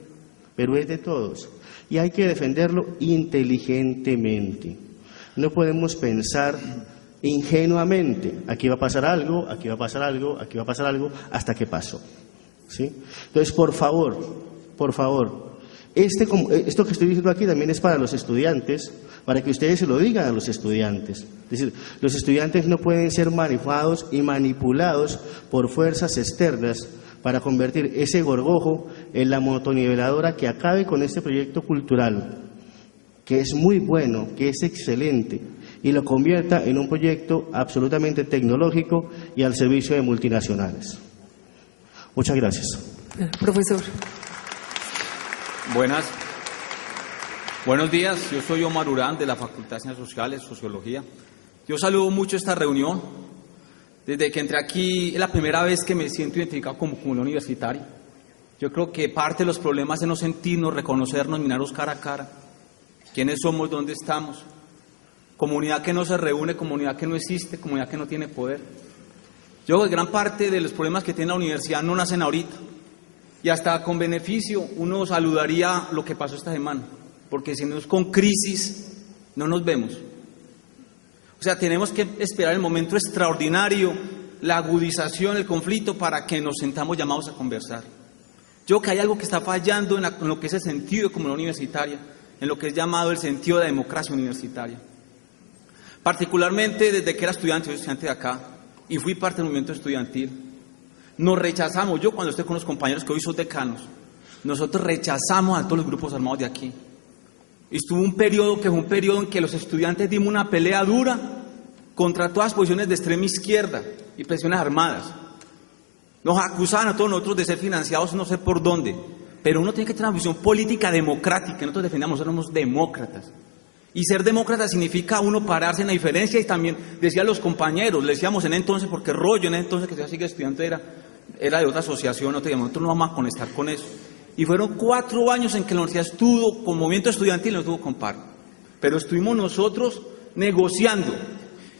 pero es de todos. Y hay que defenderlo inteligentemente. No podemos pensar ingenuamente, aquí va a pasar algo, aquí va a pasar algo, aquí va a pasar algo, hasta que pasó, ¿sí? Entonces, por favor, esto que estoy diciendo aquí también es para los estudiantes, para que ustedes se lo digan a los estudiantes. Es decir, los estudiantes no pueden ser manejados y manipulados por fuerzas externas para convertir ese gorgojo en la motoniveladora que acabe con este proyecto cultural, que es muy bueno, que es excelente, y lo convierta en un proyecto absolutamente tecnológico y al servicio de multinacionales. Muchas gracias. Profesor. Buenos días, yo soy Omar Urán de la Facultad de Ciencias Sociales, Sociología. Yo saludo mucho esta reunión. Desde que entré aquí es la primera vez que me siento identificado como un universitario. Yo creo que parte de los problemas es no sentirnos, reconocernos, mirarnos cara a cara. ¿Quiénes somos? ¿Dónde estamos? Comunidad que no se reúne, comunidad que no existe, comunidad que no tiene poder. Yo creo que gran parte de los problemas que tiene la universidad no nacen ahorita. Y hasta con beneficio uno saludaría lo que pasó esta semana. Porque si no es con crisis, no nos vemos. O sea, tenemos que esperar el momento extraordinario, la agudización, el conflicto, para que nos sentamos llamados a conversar. Yo creo que hay algo que está fallando en lo que es el sentido de comunidad universitaria, en lo que es llamado el sentido de democracia universitaria. Particularmente desde que era estudiante, soy estudiante de acá, y fui parte del movimiento estudiantil. Nos rechazamos, yo cuando estoy con los compañeros que hoy son decanos, nosotros rechazamos a todos los grupos armados de aquí. Estuvo un periodo que fue un periodo en que los estudiantes dimos una pelea dura contra todas las posiciones de extrema izquierda y presiones armadas. Nos acusaban a todos nosotros de ser financiados no sé por dónde, pero uno tiene que tener una visión política democrática. Nosotros defendamos, somos demócratas. Y ser demócrata significa uno pararse en la diferencia, y también decía a los compañeros, le decíamos en entonces, porque Rollo en entonces que todavía sigue estudiante era de otra asociación, nosotros no vamos a conectar con eso. Y fueron 4 años en que la universidad estuvo con movimiento estudiantil y no estuvo con paro. Pero estuvimos nosotros negociando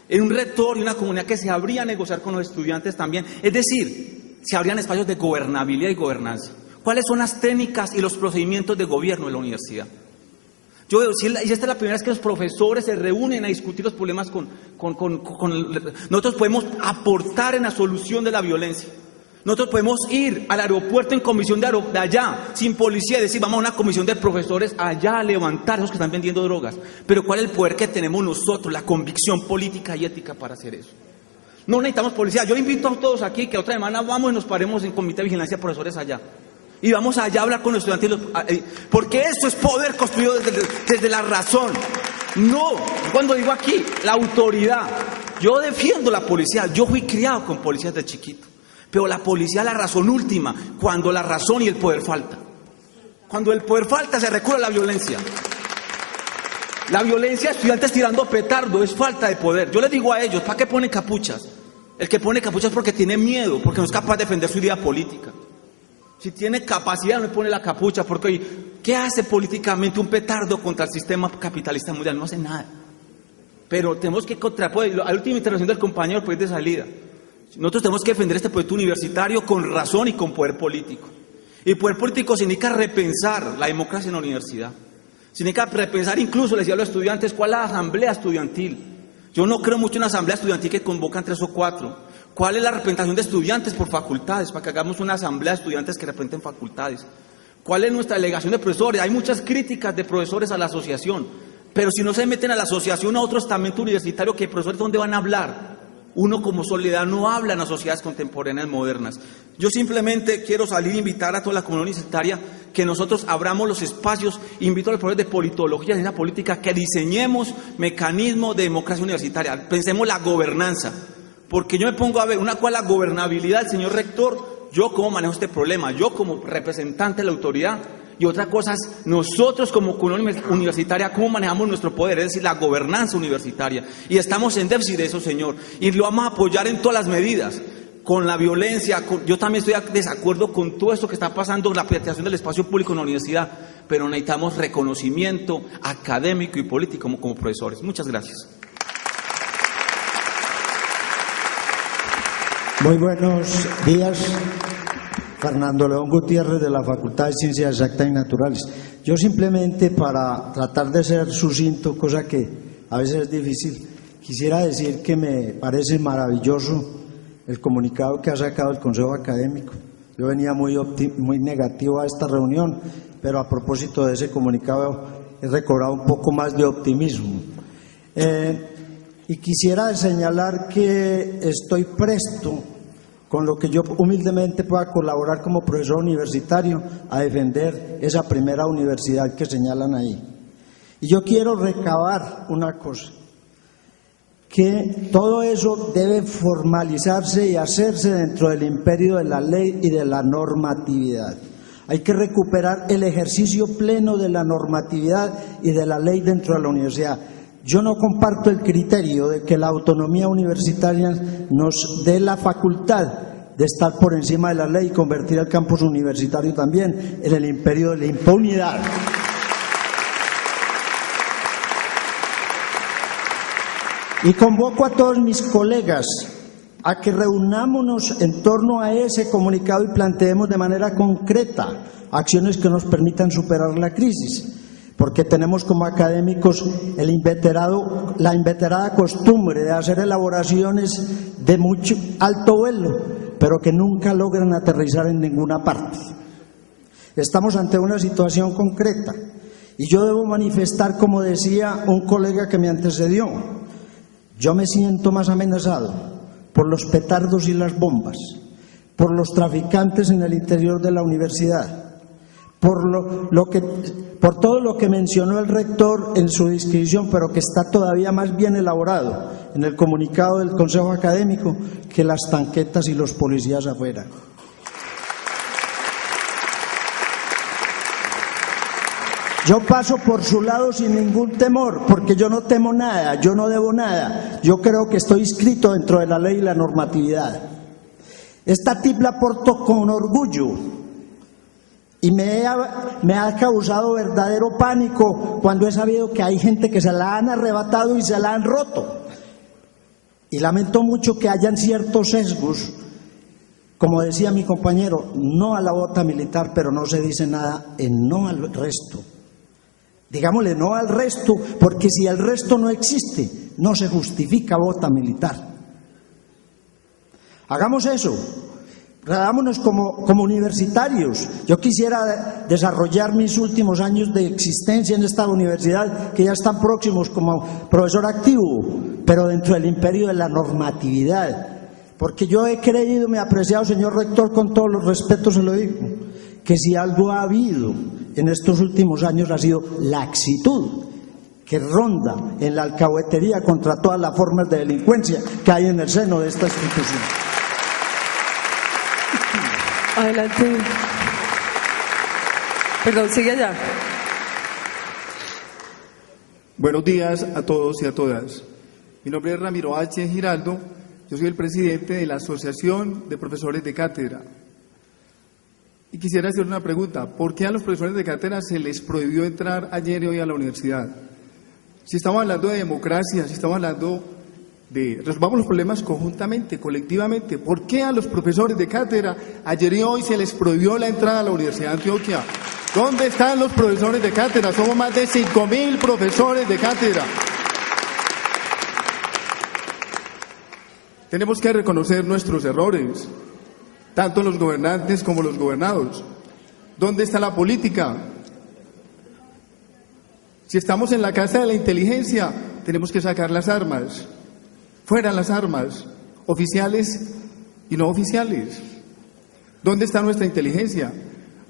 en un rector y una comunidad que se abría a negociar con los estudiantes también. Es decir, se abrían espacios de gobernabilidad y gobernanza. ¿Cuáles son las técnicas y los procedimientos de gobierno de la universidad? Y esta es la primera vez que los profesores se reúnen a discutir los problemas nosotros podemos aportar en la solución de la violencia. Nosotros podemos ir al aeropuerto en comisión de allá, sin policía, y decir, vamos a una comisión de profesores allá a levantar a esos que están vendiendo drogas. Pero ¿cuál es el poder que tenemos nosotros, la convicción política y ética para hacer eso? No necesitamos policía. Yo invito a todos aquí que otra semana vamos y nos paremos en comité de vigilancia de profesores allá. Y vamos allá a hablar con los estudiantes, porque esto es poder construido desde la razón. No, cuando digo aquí, la autoridad. Yo defiendo la policía, yo fui criado con policías de chiquito. Pero la policía es la razón última, cuando la razón y el poder falta. Cuando el poder falta, se recurre a la violencia. La violencia, estudiantes tirando petardo, es falta de poder. Yo les digo a ellos, ¿para qué ponen capuchas? El que pone capuchas es porque tiene miedo, porque no es capaz de defender su idea política. Si tiene capacidad, no le pone la capucha, porque ¿qué hace políticamente un petardo contra el sistema capitalista mundial? No hace nada. Pero tenemos que contraponer. La última intervención del compañero, pues, de salida. Nosotros tenemos que defender este proyecto universitario con razón y con poder político. Y poder político significa repensar la democracia en la universidad. Significa repensar, incluso, les decía a los estudiantes, ¿cuál es la asamblea estudiantil? Yo no creo mucho en una asamblea estudiantil que convocan 3 o 4. ¿Cuál es la representación de estudiantes por facultades? Para que hagamos una asamblea de estudiantes que representen facultades. ¿Cuál es nuestra delegación de profesores? Hay muchas críticas de profesores a la asociación. Pero si no se meten a la asociación, a otro estamento universitario, ¿qué profesores dónde van a hablar? Uno como Soledad no habla en las sociedades contemporáneas modernas. Yo simplemente quiero salir e invitar a toda la comunidad universitaria que nosotros abramos los espacios. Invito a los profesores de politología y ciencia política que diseñemos mecanismos de democracia universitaria. Pensemos la gobernanza. Porque yo me pongo a ver, cuál es la gobernabilidad del señor rector, yo cómo manejo este problema, yo como representante de la autoridad, y otra cosa es nosotros como comunidad universitaria, cómo manejamos nuestro poder, es decir, la gobernanza universitaria. Y estamos en déficit de eso, señor, y lo vamos a apoyar en todas las medidas, con la violencia. Yo también estoy de desacuerdo con todo esto que está pasando, la privatización del espacio público en la universidad, pero necesitamos reconocimiento académico y político como profesores. Muchas gracias. Muy buenos días, Fernando León Gutiérrez de la Facultad de Ciencias Exactas y Naturales. Yo simplemente, para tratar de ser sucinto, cosa que a veces es difícil, quisiera decir que me parece maravilloso el comunicado que ha sacado el Consejo Académico. Yo venía muy negativo a esta reunión, pero a propósito de ese comunicado he recobrado un poco más de optimismo. Y quisiera señalar que estoy presto, con lo que yo humildemente pueda colaborar como profesor universitario, a defender esa primera universidad que señalan ahí. Y yo quiero recabar una cosa, que todo eso debe formalizarse y hacerse dentro del imperio de la ley y de la normatividad. Hay que recuperar el ejercicio pleno de la normatividad y de la ley dentro de la universidad. Yo no comparto el criterio de que la autonomía universitaria nos dé la facultad de estar por encima de la ley y convertir el campus universitario también en el imperio de la impunidad. Y convoco a todos mis colegas a que reunámonos en torno a ese comunicado y planteemos de manera concreta acciones que nos permitan superar la crisis. Porque tenemos como académicos la inveterada costumbre de hacer elaboraciones de mucho alto vuelo, pero que nunca logran aterrizar en ninguna parte. Estamos ante una situación concreta y yo debo manifestar, como decía un colega que me antecedió, yo me siento más amenazado por los petardos y las bombas, por los traficantes en el interior de la universidad, por todo lo que mencionó el rector en su descripción, pero que está todavía más bien elaborado en el comunicado del Consejo Académico, que las tanquetas y los policías afuera. Yo paso por su lado sin ningún temor, porque yo no temo nada, yo no debo nada. Yo creo que estoy inscrito dentro de la ley y la normatividad. Esta tip la porto con orgullo. Y me ha causado verdadero pánico cuando he sabido que hay gente que se la han arrebatado y se la han roto. Y lamento mucho que hayan ciertos sesgos, como decía mi compañero, no a la bota militar, pero no se dice nada en no al resto. Digámosle no al resto, porque si el resto no existe, no se justifica vota militar. Hagamos eso, hagámonos como universitarios. Yo quisiera desarrollar mis últimos años de existencia en esta universidad, que ya están próximos como profesor activo, pero dentro del imperio de la normatividad. Porque yo he creído, mi apreciado señor rector, con todos los respetos se lo digo, que si algo ha habido en estos últimos años ha sido laxitud que ronda en la alcahuetería contra todas las formas de delincuencia que hay en el seno de esta institución. Adelante. Perdón, sigue allá. Buenos días a todos y a todas. Mi nombre es Ramiro H. Giraldo. Yo soy el presidente de la Asociación de Profesores de Cátedra. Y quisiera hacer una pregunta. ¿Por qué a los profesores de cátedra se les prohibió entrar ayer y hoy a la universidad? Si estamos hablando de democracia, si estamos hablando de resolvamos los problemas conjuntamente, colectivamente, ¿por qué a los profesores de cátedra ayer y hoy se les prohibió la entrada a la Universidad de Antioquia? ¿Dónde están los profesores de cátedra? Somos más de 5.000 profesores de cátedra. Tenemos que reconocer nuestros errores, tanto los gobernantes como los gobernados. ¿Dónde está la política? Si estamos en la casa de la inteligencia, tenemos que sacar las armas. Fuera las armas, oficiales y no oficiales. ¿Dónde está nuestra inteligencia?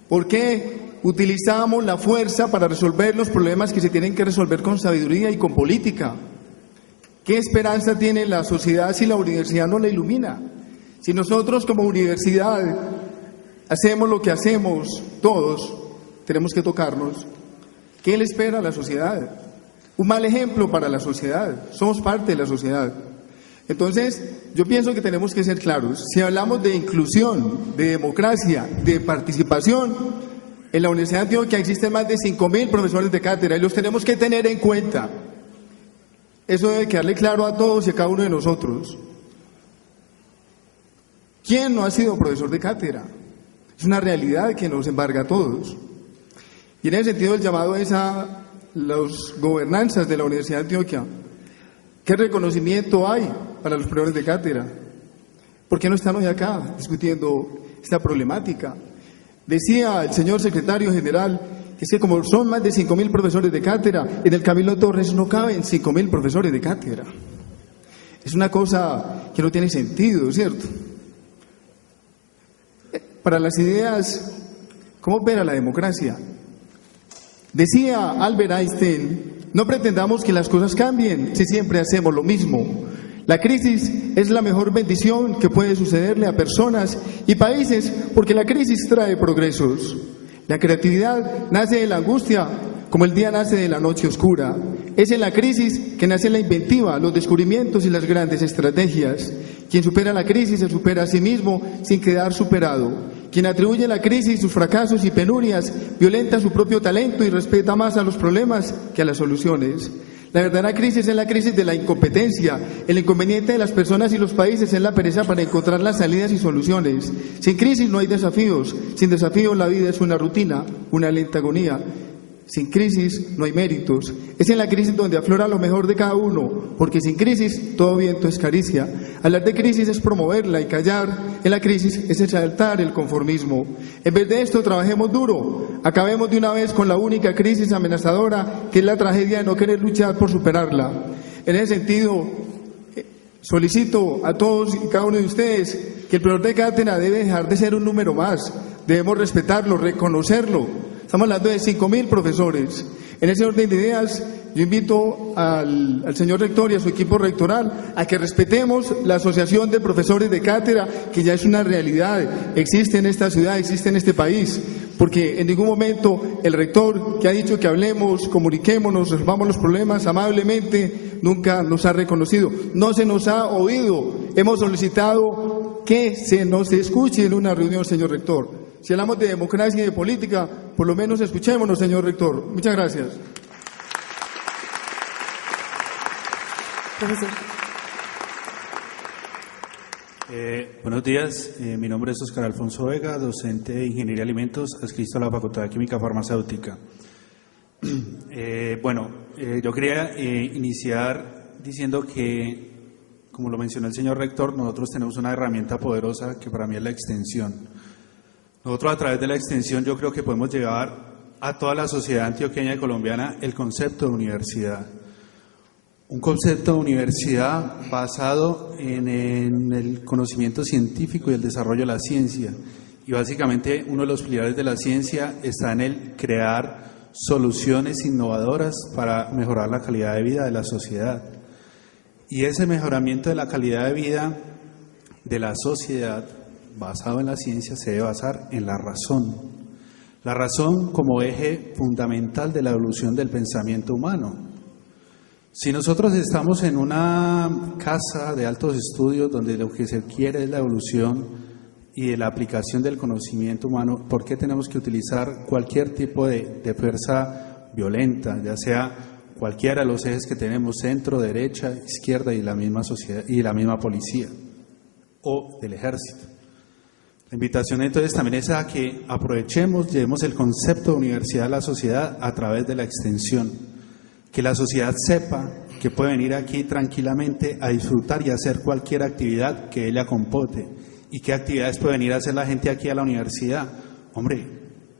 ¿Por qué utilizamos la fuerza para resolver los problemas que se tienen que resolver con sabiduría y con política? ¿Qué esperanza tiene la sociedad si la universidad no la ilumina? Si nosotros como universidad hacemos lo que hacemos todos, tenemos que tocarnos. ¿Qué le espera a la sociedad? Un mal ejemplo para la sociedad. Somos parte de la sociedad. Entonces, yo pienso que tenemos que ser claros. Si hablamos de inclusión, de democracia, de participación, en la Universidad de Antioquia existen más de 5.000 profesores de cátedra y los tenemos que tener en cuenta. Eso debe quedarle claro a todos y a cada uno de nosotros. ¿Quién no ha sido profesor de cátedra? Es una realidad que nos embarga a todos. Y en ese sentido el llamado es a las gobernanzas de la Universidad de Antioquia. ¿Qué reconocimiento hay para los profesores de cátedra? ¿Por qué no están hoy acá discutiendo esta problemática? Decía el señor secretario general que es que como son más de 5.000 profesores de cátedra, en el Camilo Torres no caben 5.000 profesores de cátedra. Es una cosa que no tiene sentido, ¿cierto? Para las ideas, ¿cómo opera la democracia? Decía Albert Einstein, no pretendamos que las cosas cambien si siempre hacemos lo mismo. La crisis es la mejor bendición que puede sucederle a personas y países porque la crisis trae progresos. La creatividad nace de la angustia como el día nace de la noche oscura. Es en la crisis que nace la inventiva, los descubrimientos y las grandes estrategias. Quien supera la crisis se supera a sí mismo sin quedar superado. Quien atribuye la crisis, sus fracasos y penurias, violenta su propio talento y respeta más a los problemas que a las soluciones. La verdadera crisis es la crisis de la incompetencia. El inconveniente de las personas y los países es la pereza para encontrar las salidas y soluciones. Sin crisis no hay desafíos. Sin desafíos la vida es una rutina, una lenta agonía. Sin crisis no hay méritos. Es en la crisis donde aflora lo mejor de cada uno, porque sin crisis todo viento es caricia. Hablar de crisis es promoverla y callar en la crisis es exaltar el conformismo. En vez de esto, trabajemos duro. Acabemos de una vez con la única crisis amenazadora, que es la tragedia de no querer luchar por superarla. En ese sentido, solicito a todos y cada uno de ustedes que el profesor de cátedra debe dejar de ser un número más. Debemos respetarlo, reconocerlo. Estamos hablando de 5.000 profesores. En ese orden de ideas, yo invito al señor rector y a su equipo rectoral a que respetemos la Asociación de Profesores de Cátedra, que ya es una realidad, existe en esta ciudad, existe en este país, porque en ningún momento el rector, que ha dicho que hablemos, comuniquémonos, resolvamos los problemas amablemente, nunca nos ha reconocido, no se nos ha oído. Hemos solicitado que se nos escuche en una reunión, señor rector. Si hablamos de democracia y de política, por lo menos escuchémonos, señor rector. Muchas gracias. Profesor. Buenos días, mi nombre es Oscar Alfonso Vega, docente de Ingeniería de Alimentos, adscrito a la Facultad de Química Farmacéutica. Yo quería iniciar diciendo que, como lo mencionó el señor rector, nosotros tenemos una herramienta poderosa que para mí es la extensión. Nosotros a través de la extensión yo creo que podemos llevar a toda la sociedad antioqueña y colombiana el concepto de universidad. Un concepto de universidad basado en el conocimiento científico y el desarrollo de la ciencia. Y básicamente uno de los pilares de la ciencia está en el crear soluciones innovadoras para mejorar la calidad de vida de la sociedad. Y ese mejoramiento de la calidad de vida de la sociedad, basado en la ciencia, se debe basar en la razón. La razón como eje fundamental de la evolución del pensamiento humano. Si nosotros estamos en una casa de altos estudios donde lo que se quiere es la evolución y la aplicación del conocimiento humano, ¿por qué tenemos que utilizar cualquier tipo de fuerza violenta, ya sea cualquiera de los ejes que tenemos, centro, derecha, izquierda y la misma sociedad y la misma policía o del ejército? La invitación entonces también es a que aprovechemos, llevemos el concepto de universidad a la sociedad a través de la extensión, que la sociedad sepa que puede venir aquí tranquilamente a disfrutar y hacer cualquier actividad que ella compete. ¿Y qué actividades puede venir a hacer la gente aquí a la universidad? Hombre,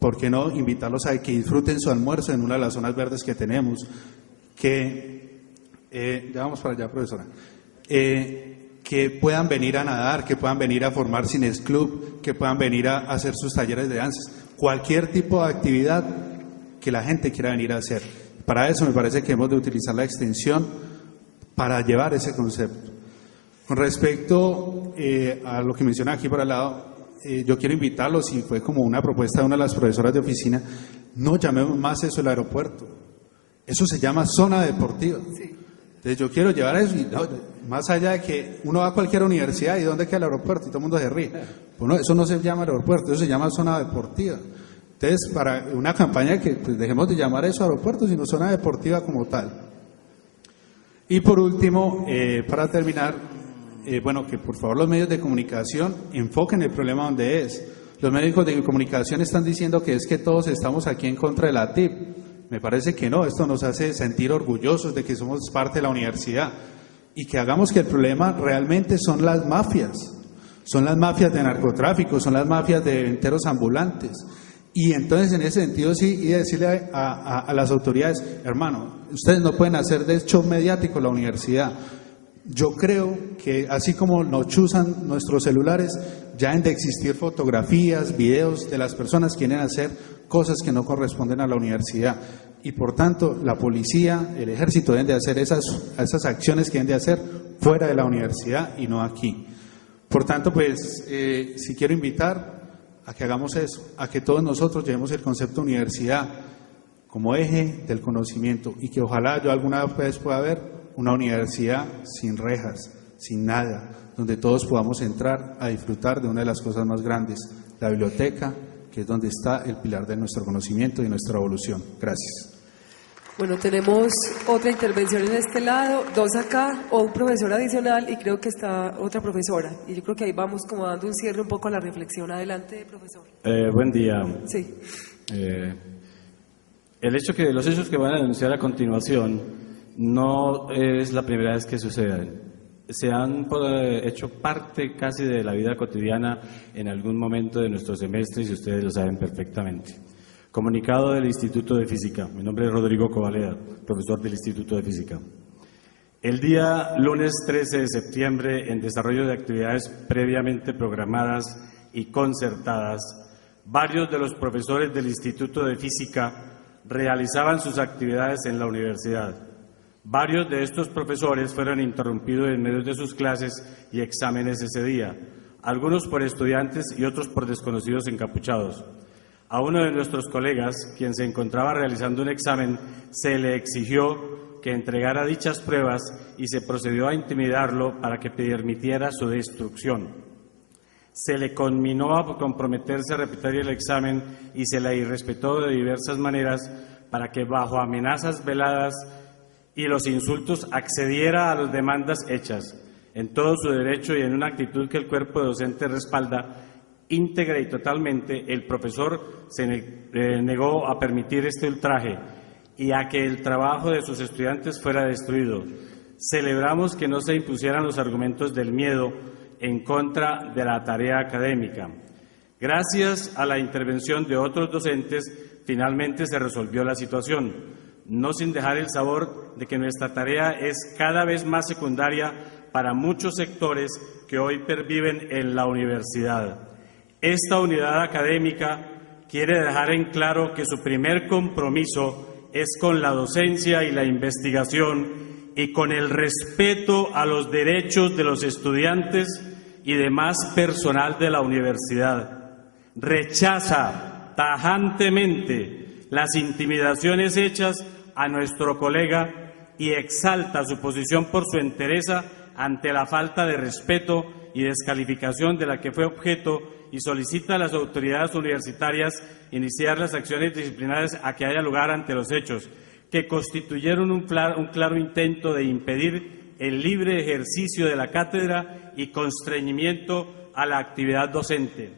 ¿por qué no invitarlos a que disfruten su almuerzo en una de las zonas verdes que tenemos? Ya vamos para allá, profesora. Que puedan venir a nadar, que puedan venir a formar cines club, que puedan venir a hacer sus talleres de danzas. Cualquier tipo de actividad que la gente quiera venir a hacer. Para eso me parece que hemos de utilizar la extensión para llevar ese concepto. Con respecto a lo que menciona aquí por al lado, yo quiero invitarlos, y fue como una propuesta de una de las profesoras de oficina, no llamemos más eso el aeropuerto, eso se llama zona deportiva. Sí. Entonces yo quiero llevar eso, y no, más allá de que uno va a cualquier universidad y ¿dónde queda el aeropuerto? Y todo el mundo se ríe. Bueno, eso no se llama aeropuerto, eso se llama zona deportiva. Entonces, para una campaña que pues, dejemos de llamar eso aeropuerto, sino zona deportiva como tal. Y por último, para terminar, que por favor los medios de comunicación enfoquen el problema donde es. Los medios de comunicación están diciendo que es que todos estamos aquí en contra de la TIP. Me parece que no, esto nos hace sentir orgullosos de que somos parte de la universidad y que hagamos que el problema realmente son las mafias de narcotráfico, son las mafias de enteros ambulantes. Y entonces en ese sentido sí, y decirle a las autoridades, hermano, ustedes no pueden hacer de show mediático la universidad. Yo creo que así como nos chuzan nuestros celulares, ya han de existir fotografías, videos de las personas que quieren hacer cosas que no corresponden a la universidad. Y por tanto, la policía, el ejército deben de hacer esas acciones que deben de hacer fuera de la universidad y no aquí. Por tanto, pues, si quiero invitar a que hagamos eso, a que todos nosotros llevemos el concepto de universidad como eje del conocimiento y que ojalá yo alguna vez pueda ver una universidad sin rejas, sin nada, donde todos podamos entrar a disfrutar de una de las cosas más grandes, la biblioteca, que es donde está el pilar de nuestro conocimiento y nuestra evolución. Gracias. Bueno, tenemos otra intervención en este lado, dos acá, o un profesor adicional, y creo que está otra profesora. Y yo creo que ahí vamos como dando un cierre un poco a la reflexión. Adelante, profesor. Buen día. Sí. Los hechos que van a denunciar a continuación no es la primera vez que suceden. Se han hecho parte casi de la vida cotidiana en algún momento de nuestros semestres y ustedes lo saben perfectamente. Comunicado del Instituto de Física. Mi nombre es Rodrigo Covaleda, profesor del Instituto de Física. El día lunes 13 de septiembre, en desarrollo de actividades previamente programadas y concertadas, varios de los profesores del Instituto de Física realizaban sus actividades en la universidad. Varios de estos profesores fueron interrumpidos en medio de sus clases y exámenes ese día, algunos por estudiantes y otros por desconocidos encapuchados. A uno de nuestros colegas, quien se encontraba realizando un examen, se le exigió que entregara dichas pruebas y se procedió a intimidarlo para que permitiera su destrucción. Se le conminó a comprometerse a repetir el examen y se le irrespetó de diversas maneras para que, bajo amenazas veladas y los insultos, accediera a las demandas hechas, en todo su derecho y en una actitud que el cuerpo docente respalda íntegra y totalmente. El profesor se negó a permitir este ultraje y a que el trabajo de sus estudiantes fuera destruido. Celebramos que no se impusieran los argumentos del miedo en contra de la tarea académica. Gracias a la intervención de otros docentes, finalmente se resolvió la situación, no sin dejar el sabor de que nuestra tarea es cada vez más secundaria para muchos sectores que hoy perviven en la universidad. Esta unidad académica quiere dejar en claro que su primer compromiso es con la docencia y la investigación y con el respeto a los derechos de los estudiantes y demás personal de la universidad. Rechaza tajantemente las intimidaciones hechas a nuestro colega y exalta su posición por su entereza ante la falta de respeto y descalificación de la que fue objeto y solicita a las autoridades universitarias iniciar las acciones disciplinarias a que haya lugar ante los hechos, que constituyeron un claro intento de impedir el libre ejercicio de la cátedra y constreñimiento a la actividad docente.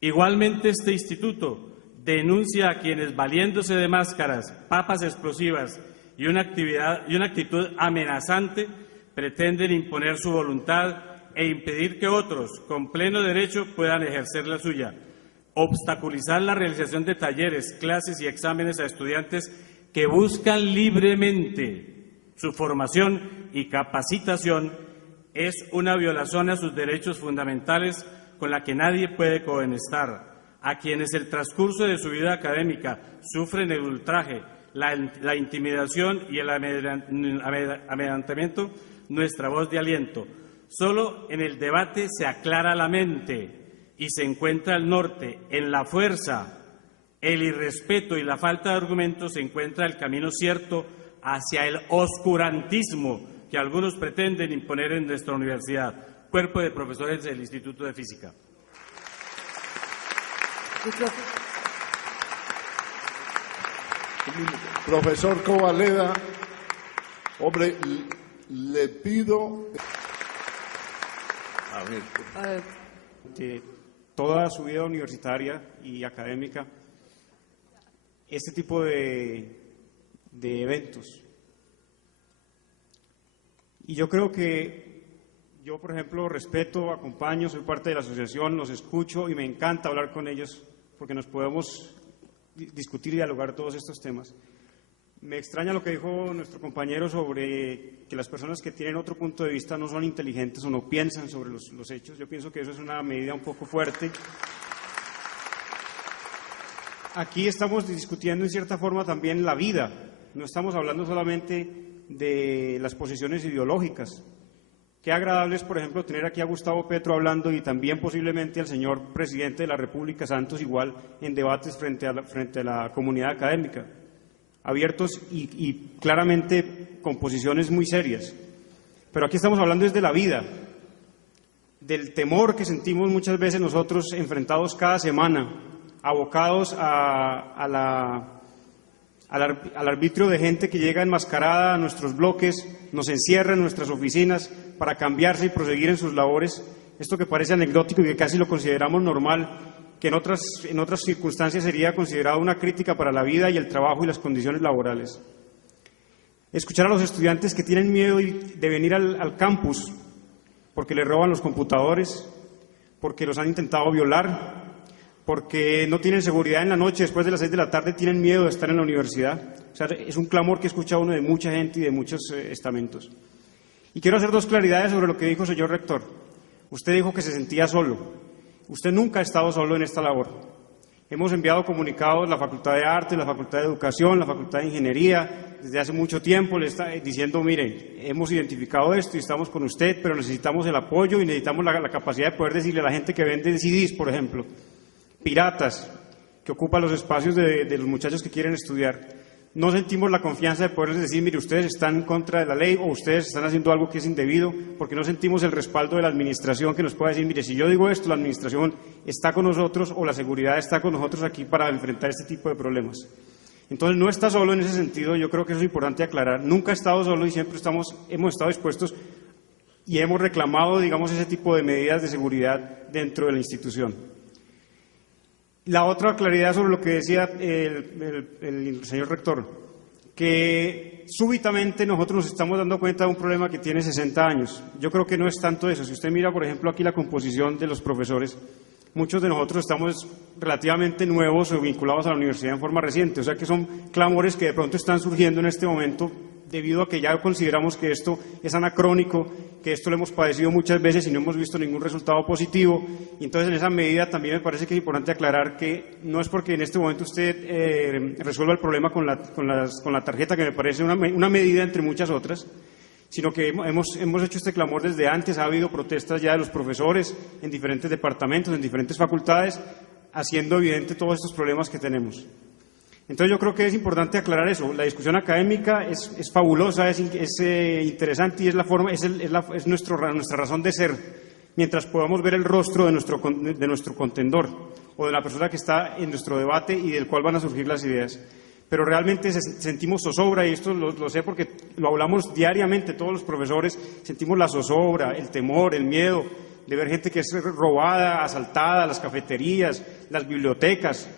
Igualmente, este instituto denuncia a quienes, valiéndose de máscaras, papas explosivas y una actitud amenazante, pretenden imponer su voluntad e impedir que otros, con pleno derecho, puedan ejercer la suya, obstaculizar la realización de talleres, clases y exámenes a estudiantes que buscan libremente su formación y capacitación, es una violación a sus derechos fundamentales con la que nadie puede cohonestar. A quienes el transcurso de su vida académica sufren el ultraje, la intimidación y el amedrentamiento, nuestra voz de aliento. Solo en el debate se aclara la mente y se encuentra el norte. En la fuerza, el irrespeto y la falta de argumentos se encuentra el camino cierto hacia el oscurantismo que algunos pretenden imponer en nuestra universidad. Cuerpo de profesores del Instituto de Física. Profesor Covaleda, hombre, le pido... De toda su vida universitaria y académica, este tipo de eventos. Y yo creo que yo, por ejemplo, respeto, acompaño, soy parte de la asociación, los escucho y me encanta hablar con ellos porque nos podemos discutir y dialogar todos estos temas. Me extraña lo que dijo nuestro compañero sobre que las personas que tienen otro punto de vista no son inteligentes o no piensan sobre los hechos. Yo pienso que eso es una medida un poco fuerte. Aquí estamos discutiendo en cierta forma también la vida. No estamos hablando solamente de las posiciones ideológicas. Qué agradable es, por ejemplo, tener aquí a Gustavo Petro hablando y también posiblemente al señor presidente de la República, Santos, igual en debates frente a la comunidad académica, abiertos y claramente con posiciones muy serias. Pero aquí estamos hablando desde la vida, del temor que sentimos muchas veces nosotros enfrentados cada semana, abocados al arbitrio de gente que llega enmascarada a nuestros bloques, nos encierra en nuestras oficinas para cambiarse y proseguir en sus labores. Esto que parece anecdótico y que casi lo consideramos normal, que en otras circunstancias sería considerado una crítica para la vida y el trabajo y las condiciones laborales. Escuchar a los estudiantes que tienen miedo de venir al campus porque les roban los computadores, porque los han intentado violar, porque no tienen seguridad en la noche, después de las 6 de la tarde tienen miedo de estar en la universidad. O sea, es un clamor que escucha uno de mucha gente y de muchos estamentos. Y quiero hacer dos claridades sobre lo que dijo el señor rector. Usted dijo que se sentía solo. Usted nunca ha estado solo en esta labor. Hemos enviado comunicados, la Facultad de Artes, la Facultad de Educación, la Facultad de Ingeniería, desde hace mucho tiempo le está diciendo, mire, hemos identificado esto y estamos con usted, pero necesitamos el apoyo y necesitamos la capacidad de poder decirle a la gente que vende CDs, por ejemplo, piratas, que ocupan los espacios de los muchachos que quieren estudiar. No sentimos la confianza de poderles decir, mire, ustedes están en contra de la ley o ustedes están haciendo algo que es indebido, porque no sentimos el respaldo de la administración que nos pueda decir, mire, si yo digo esto, la administración está con nosotros o la seguridad está con nosotros aquí para enfrentar este tipo de problemas. Entonces, no está solo en ese sentido, yo creo que eso es importante aclarar. Nunca ha estado solo y siempre hemos estado dispuestos y hemos reclamado, digamos, ese tipo de medidas de seguridad dentro de la institución. La otra claridad sobre lo que decía el señor rector. que súbitamente nosotros nos estamos dando cuenta de un problema que tiene 60 años. Yo creo que no es tanto eso. Si usted mira, por ejemplo, aquí la composición de los profesores, muchos de nosotros estamos relativamente nuevos o vinculados a la universidad en forma reciente, o sea que son clamores que de pronto están surgiendo en este momento debido a que ya consideramos que esto es anacrónico, que esto lo hemos padecido muchas veces y no hemos visto ningún resultado positivo. Y entonces, en esa medida también me parece que es importante aclarar que no es porque en este momento usted resuelva el problema con la tarjeta, que me parece una medida entre muchas otras, sino que hemos hecho este clamor desde antes. Ha habido protestas ya de los profesores en diferentes departamentos, en diferentes facultades, haciendo evidente todos estos problemas que tenemos. Entonces yo creo que es importante aclarar eso. La discusión académica es fabulosa, es interesante y es nuestra razón de ser, mientras podamos ver el rostro de nuestro contendor o de la persona que está en nuestro debate y del cual van a surgir las ideas. Pero realmente sentimos zozobra, y esto lo sé porque lo hablamos diariamente todos los profesores, sentimos la zozobra, el temor, el miedo de ver gente que es robada, asaltada, las cafeterías, las bibliotecas.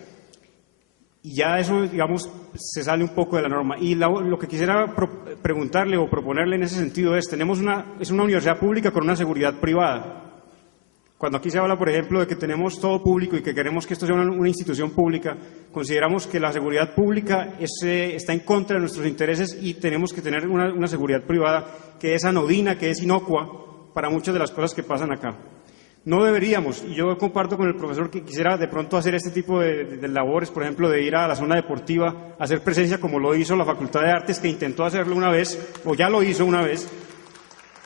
Y ya eso, digamos, se sale un poco de la norma. Y lo que quisiera preguntarle o proponerle en ese sentido es una universidad pública con una seguridad privada. Cuando aquí se habla, por ejemplo, de que tenemos todo público y que queremos que esto sea una institución pública, consideramos que la seguridad pública está en contra de nuestros intereses y tenemos que tener una seguridad privada que es anodina, que es inocua para muchas de las cosas que pasan acá. No deberíamos, y yo comparto con el profesor que quisiera de pronto hacer este tipo de labores, por ejemplo, de ir a la zona deportiva, hacer presencia como lo hizo la Facultad de Artes, que intentó hacerlo una vez, o ya lo hizo una vez.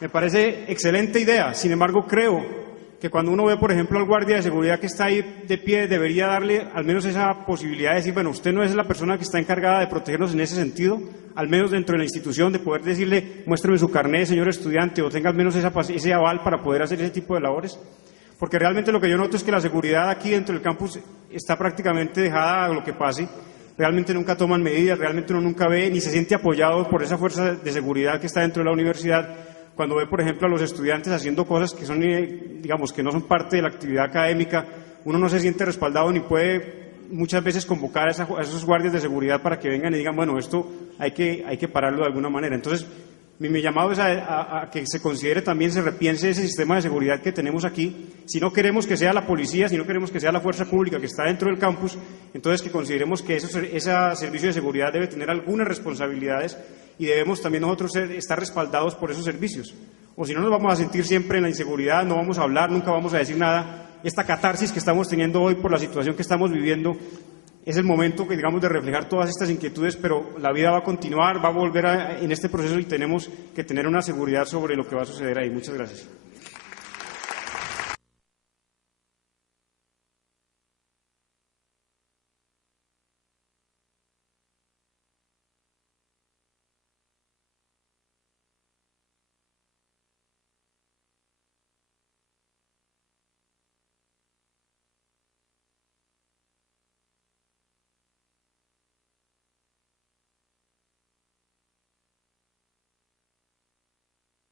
Me parece excelente idea. Sin embargo, creo que cuando uno ve, por ejemplo, al guardia de seguridad que está ahí de pie, debería darle al menos esa posibilidad de decir, bueno, usted no es la persona que está encargada de protegernos en ese sentido, al menos dentro de la institución, de poder decirle, muéstreme su carnet, señor estudiante, o tenga al menos ese aval para poder hacer ese tipo de labores. Porque realmente lo que yo noto es que la seguridad aquí dentro del campus está prácticamente dejada a lo que pase. Realmente nunca toman medidas, realmente uno nunca ve ni se siente apoyado por esa fuerza de seguridad que está dentro de la universidad. Cuando ve, por ejemplo, a los estudiantes haciendo cosas que son, digamos, que no son parte de la actividad académica, uno no se siente respaldado ni puede muchas veces convocar a esos guardias de seguridad para que vengan y digan, bueno, esto hay que pararlo de alguna manera. Entonces, mi llamado es a que se considere también, se repiense ese sistema de seguridad que tenemos aquí. Si no queremos que sea la policía, si no queremos que sea la fuerza pública que está dentro del campus, entonces que consideremos que ese servicio de seguridad debe tener algunas responsabilidades y debemos también nosotros estar respaldados por esos servicios. O si no, nos vamos a sentir siempre en la inseguridad, no vamos a hablar, nunca vamos a decir nada. Esta catarsis que estamos teniendo hoy por la situación que estamos viviendo es el momento, que digamos, de reflejar todas estas inquietudes, pero la vida va a continuar, va a volver en este proceso y tenemos que tener una seguridad sobre lo que va a suceder ahí. Muchas gracias.